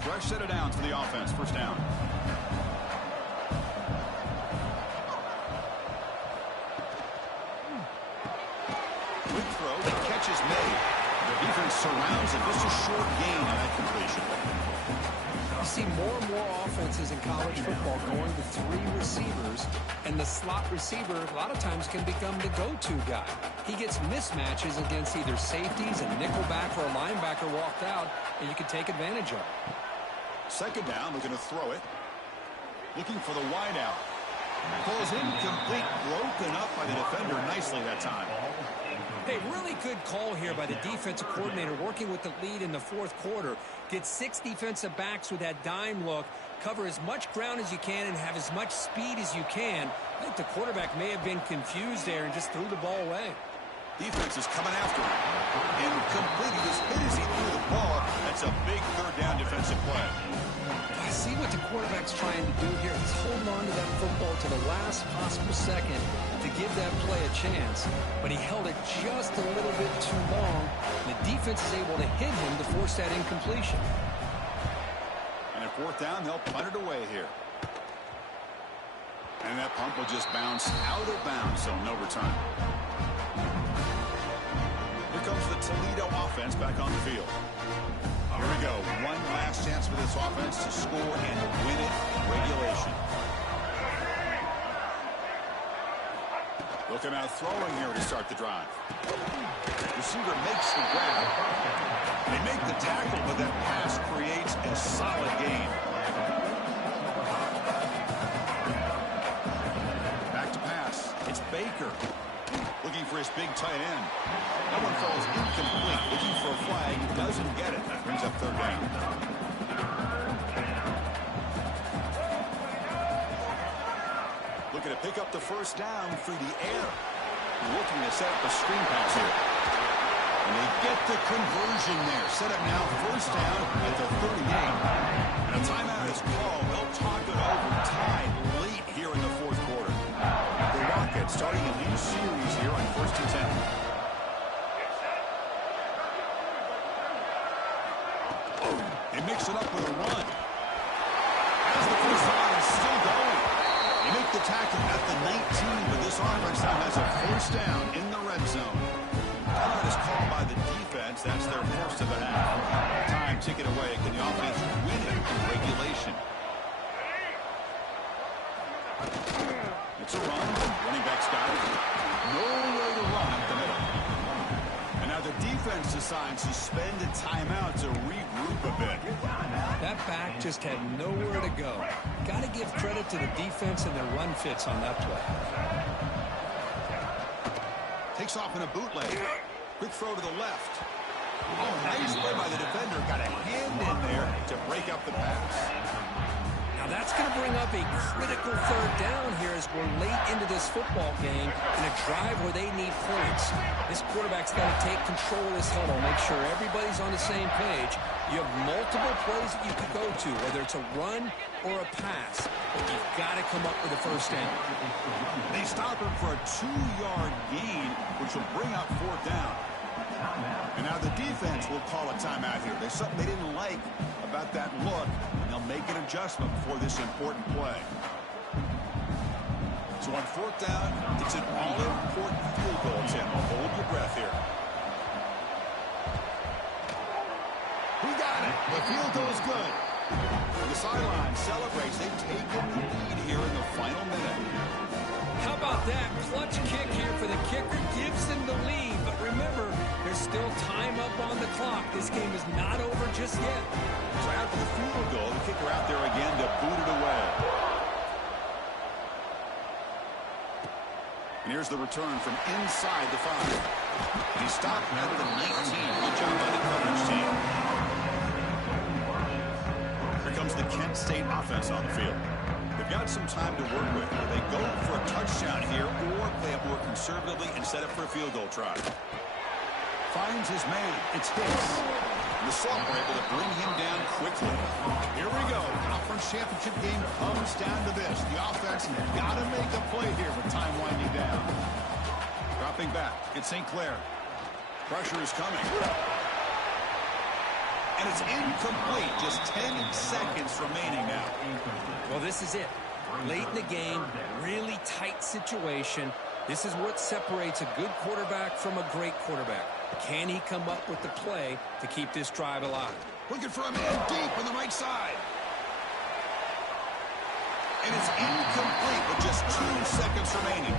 Fresh set of downs for the offense. 1st down. Surrounds it. Just a short gain on that completion. You see more and more offenses in college football going to 3 receivers, and the slot receiver a lot of times can become the go-to guy. He gets mismatches against either safeties, a nickelback, or a linebacker walked out, and you can take advantage of it. 2nd down, looking to throw it. Looking for the wide out. Falls incomplete, broken up by the defender nicely that time. Hey, really good call here by the defensive coordinator working with the lead in the 4th quarter. Get 6 defensive backs with that dime look. Cover as much ground as you can and have as much speed as you can. I think the quarterback may have been confused there and just threw the ball away. Defense is coming after him. Incomplete. He was hit as he threw the ball. That's a big third down defensive play. I see what the quarterback's trying to do here. He's holding on to that football to the last possible second to give that play a chance. But he held it just a little bit too long. The defense is able to hit him to force that incompletion. And at fourth down, they'll punt it away here. And that punt will just bounce out of bounds, so no return. Here comes the Toledo offense back on the field. Here we go. One last chance for this offense to score and win it in regulation. Looking out throwing here to start the drive. Receiver makes the grab. They make the tackle, but that pass creates a solid gain. Back to pass. It's Baker. Looking for his big tight end. That one falls incomplete. Looking for a flag. Doesn't get it. That brings up third down. Looking to pick up the first down through the air. Looking to set up a screen pass here. And they get the conversion there. Set up now first down at the 38. And a timeout is called. They'll talk it over. Tied late here in the fourth quarter. The Rockets starting a new series here on 1st and 10. They mix it up with a run. As the first down is still going. They make the tackle at the 19, but this offense now has a first down in the red zone. Timeout is called by the defense. That's their first of the half. Time ticking away. Can the offense win it in regulation? It's a run. Running back's got it. Nowhere to run up the middle. And now the defense decides to spend a timeout to regroup a bit. That back just had nowhere to go. Got to give credit to the defense and their run fits on that play. Takes off in a bootleg. Quick throw to the left. Oh, nice play by the defender. Got a hand in there to break up the pass. Now that's going to bring up a critical third down here as we're late into this football game in a drive where they need points. This quarterback's got to take control of this huddle, make sure everybody's on the same page. You have multiple plays that you could go to, whether it's a run or a pass. But you've got to come up with a first down. They stop him for a 2-yard gain, which will bring up fourth down. And now the defense will call a timeout here. There's something they didn't like about that look, and they'll make an adjustment for this important play. So on fourth down, it's an all-important field goal, Tim. Hold your breath here. He got it. The field goal is good. The sideline celebrates. They've taken the lead here in the final minute. How about that? Clutch kick here for the kicker. Gives them the lead. But remember, there's still time up on the clock. This game is not over just yet. So after the field goal, the kicker out there again to boot it away. And here's the return from inside the 5. He stopped at the 19. Good job by the coverage team. Here comes the Kent State offense on the field. They've got some time to work with. Will they go for a touchdown here or play it more conservatively and set up for a field goal try? Finds his man. It's Hicks. And the Soft are able to bring him down quickly. Here we go. Conference championship game comes down to this. The offense has got to make a play here with time winding down. Dropping back. It's St. Clair. Pressure is coming. And it's incomplete. Just 10 seconds remaining now. Well, this is it. Late in the game, really tight situation. This is what separates a good quarterback from a great quarterback. Can he come up with the play to keep this drive alive? Looking for a man deep on the right side. And it's incomplete with just 2 seconds remaining.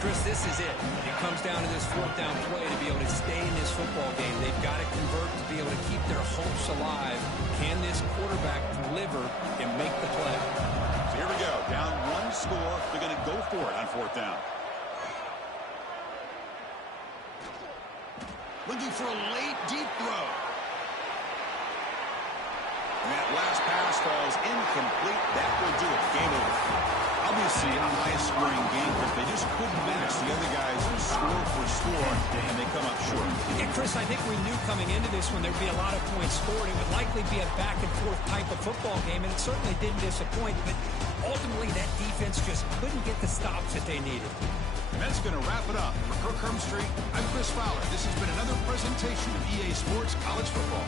Chris, this is it. It comes down to this fourth down play to be able to stay in this football game. They've got to convert to be able to keep their hopes alive. Can this quarterback deliver and make the play? So here we go. Down 1 score. They're going to go for it on fourth down. Looking for a late deep throw. And that last pass falls incomplete. That will do it. Game over. Obviously, a high-scoring game, but they just couldn't match the other guys score for score, and they come up short. Yeah, Chris, I think we knew coming into this one there'd be a lot of points scored. It would likely be a back-and-forth type of football game, and it certainly didn't disappoint. But ultimately, that defense just couldn't get the stops that they needed. And that's going to wrap it up. For Kirk Street, I'm Chris Fowler. This has been another presentation of EA Sports College Football.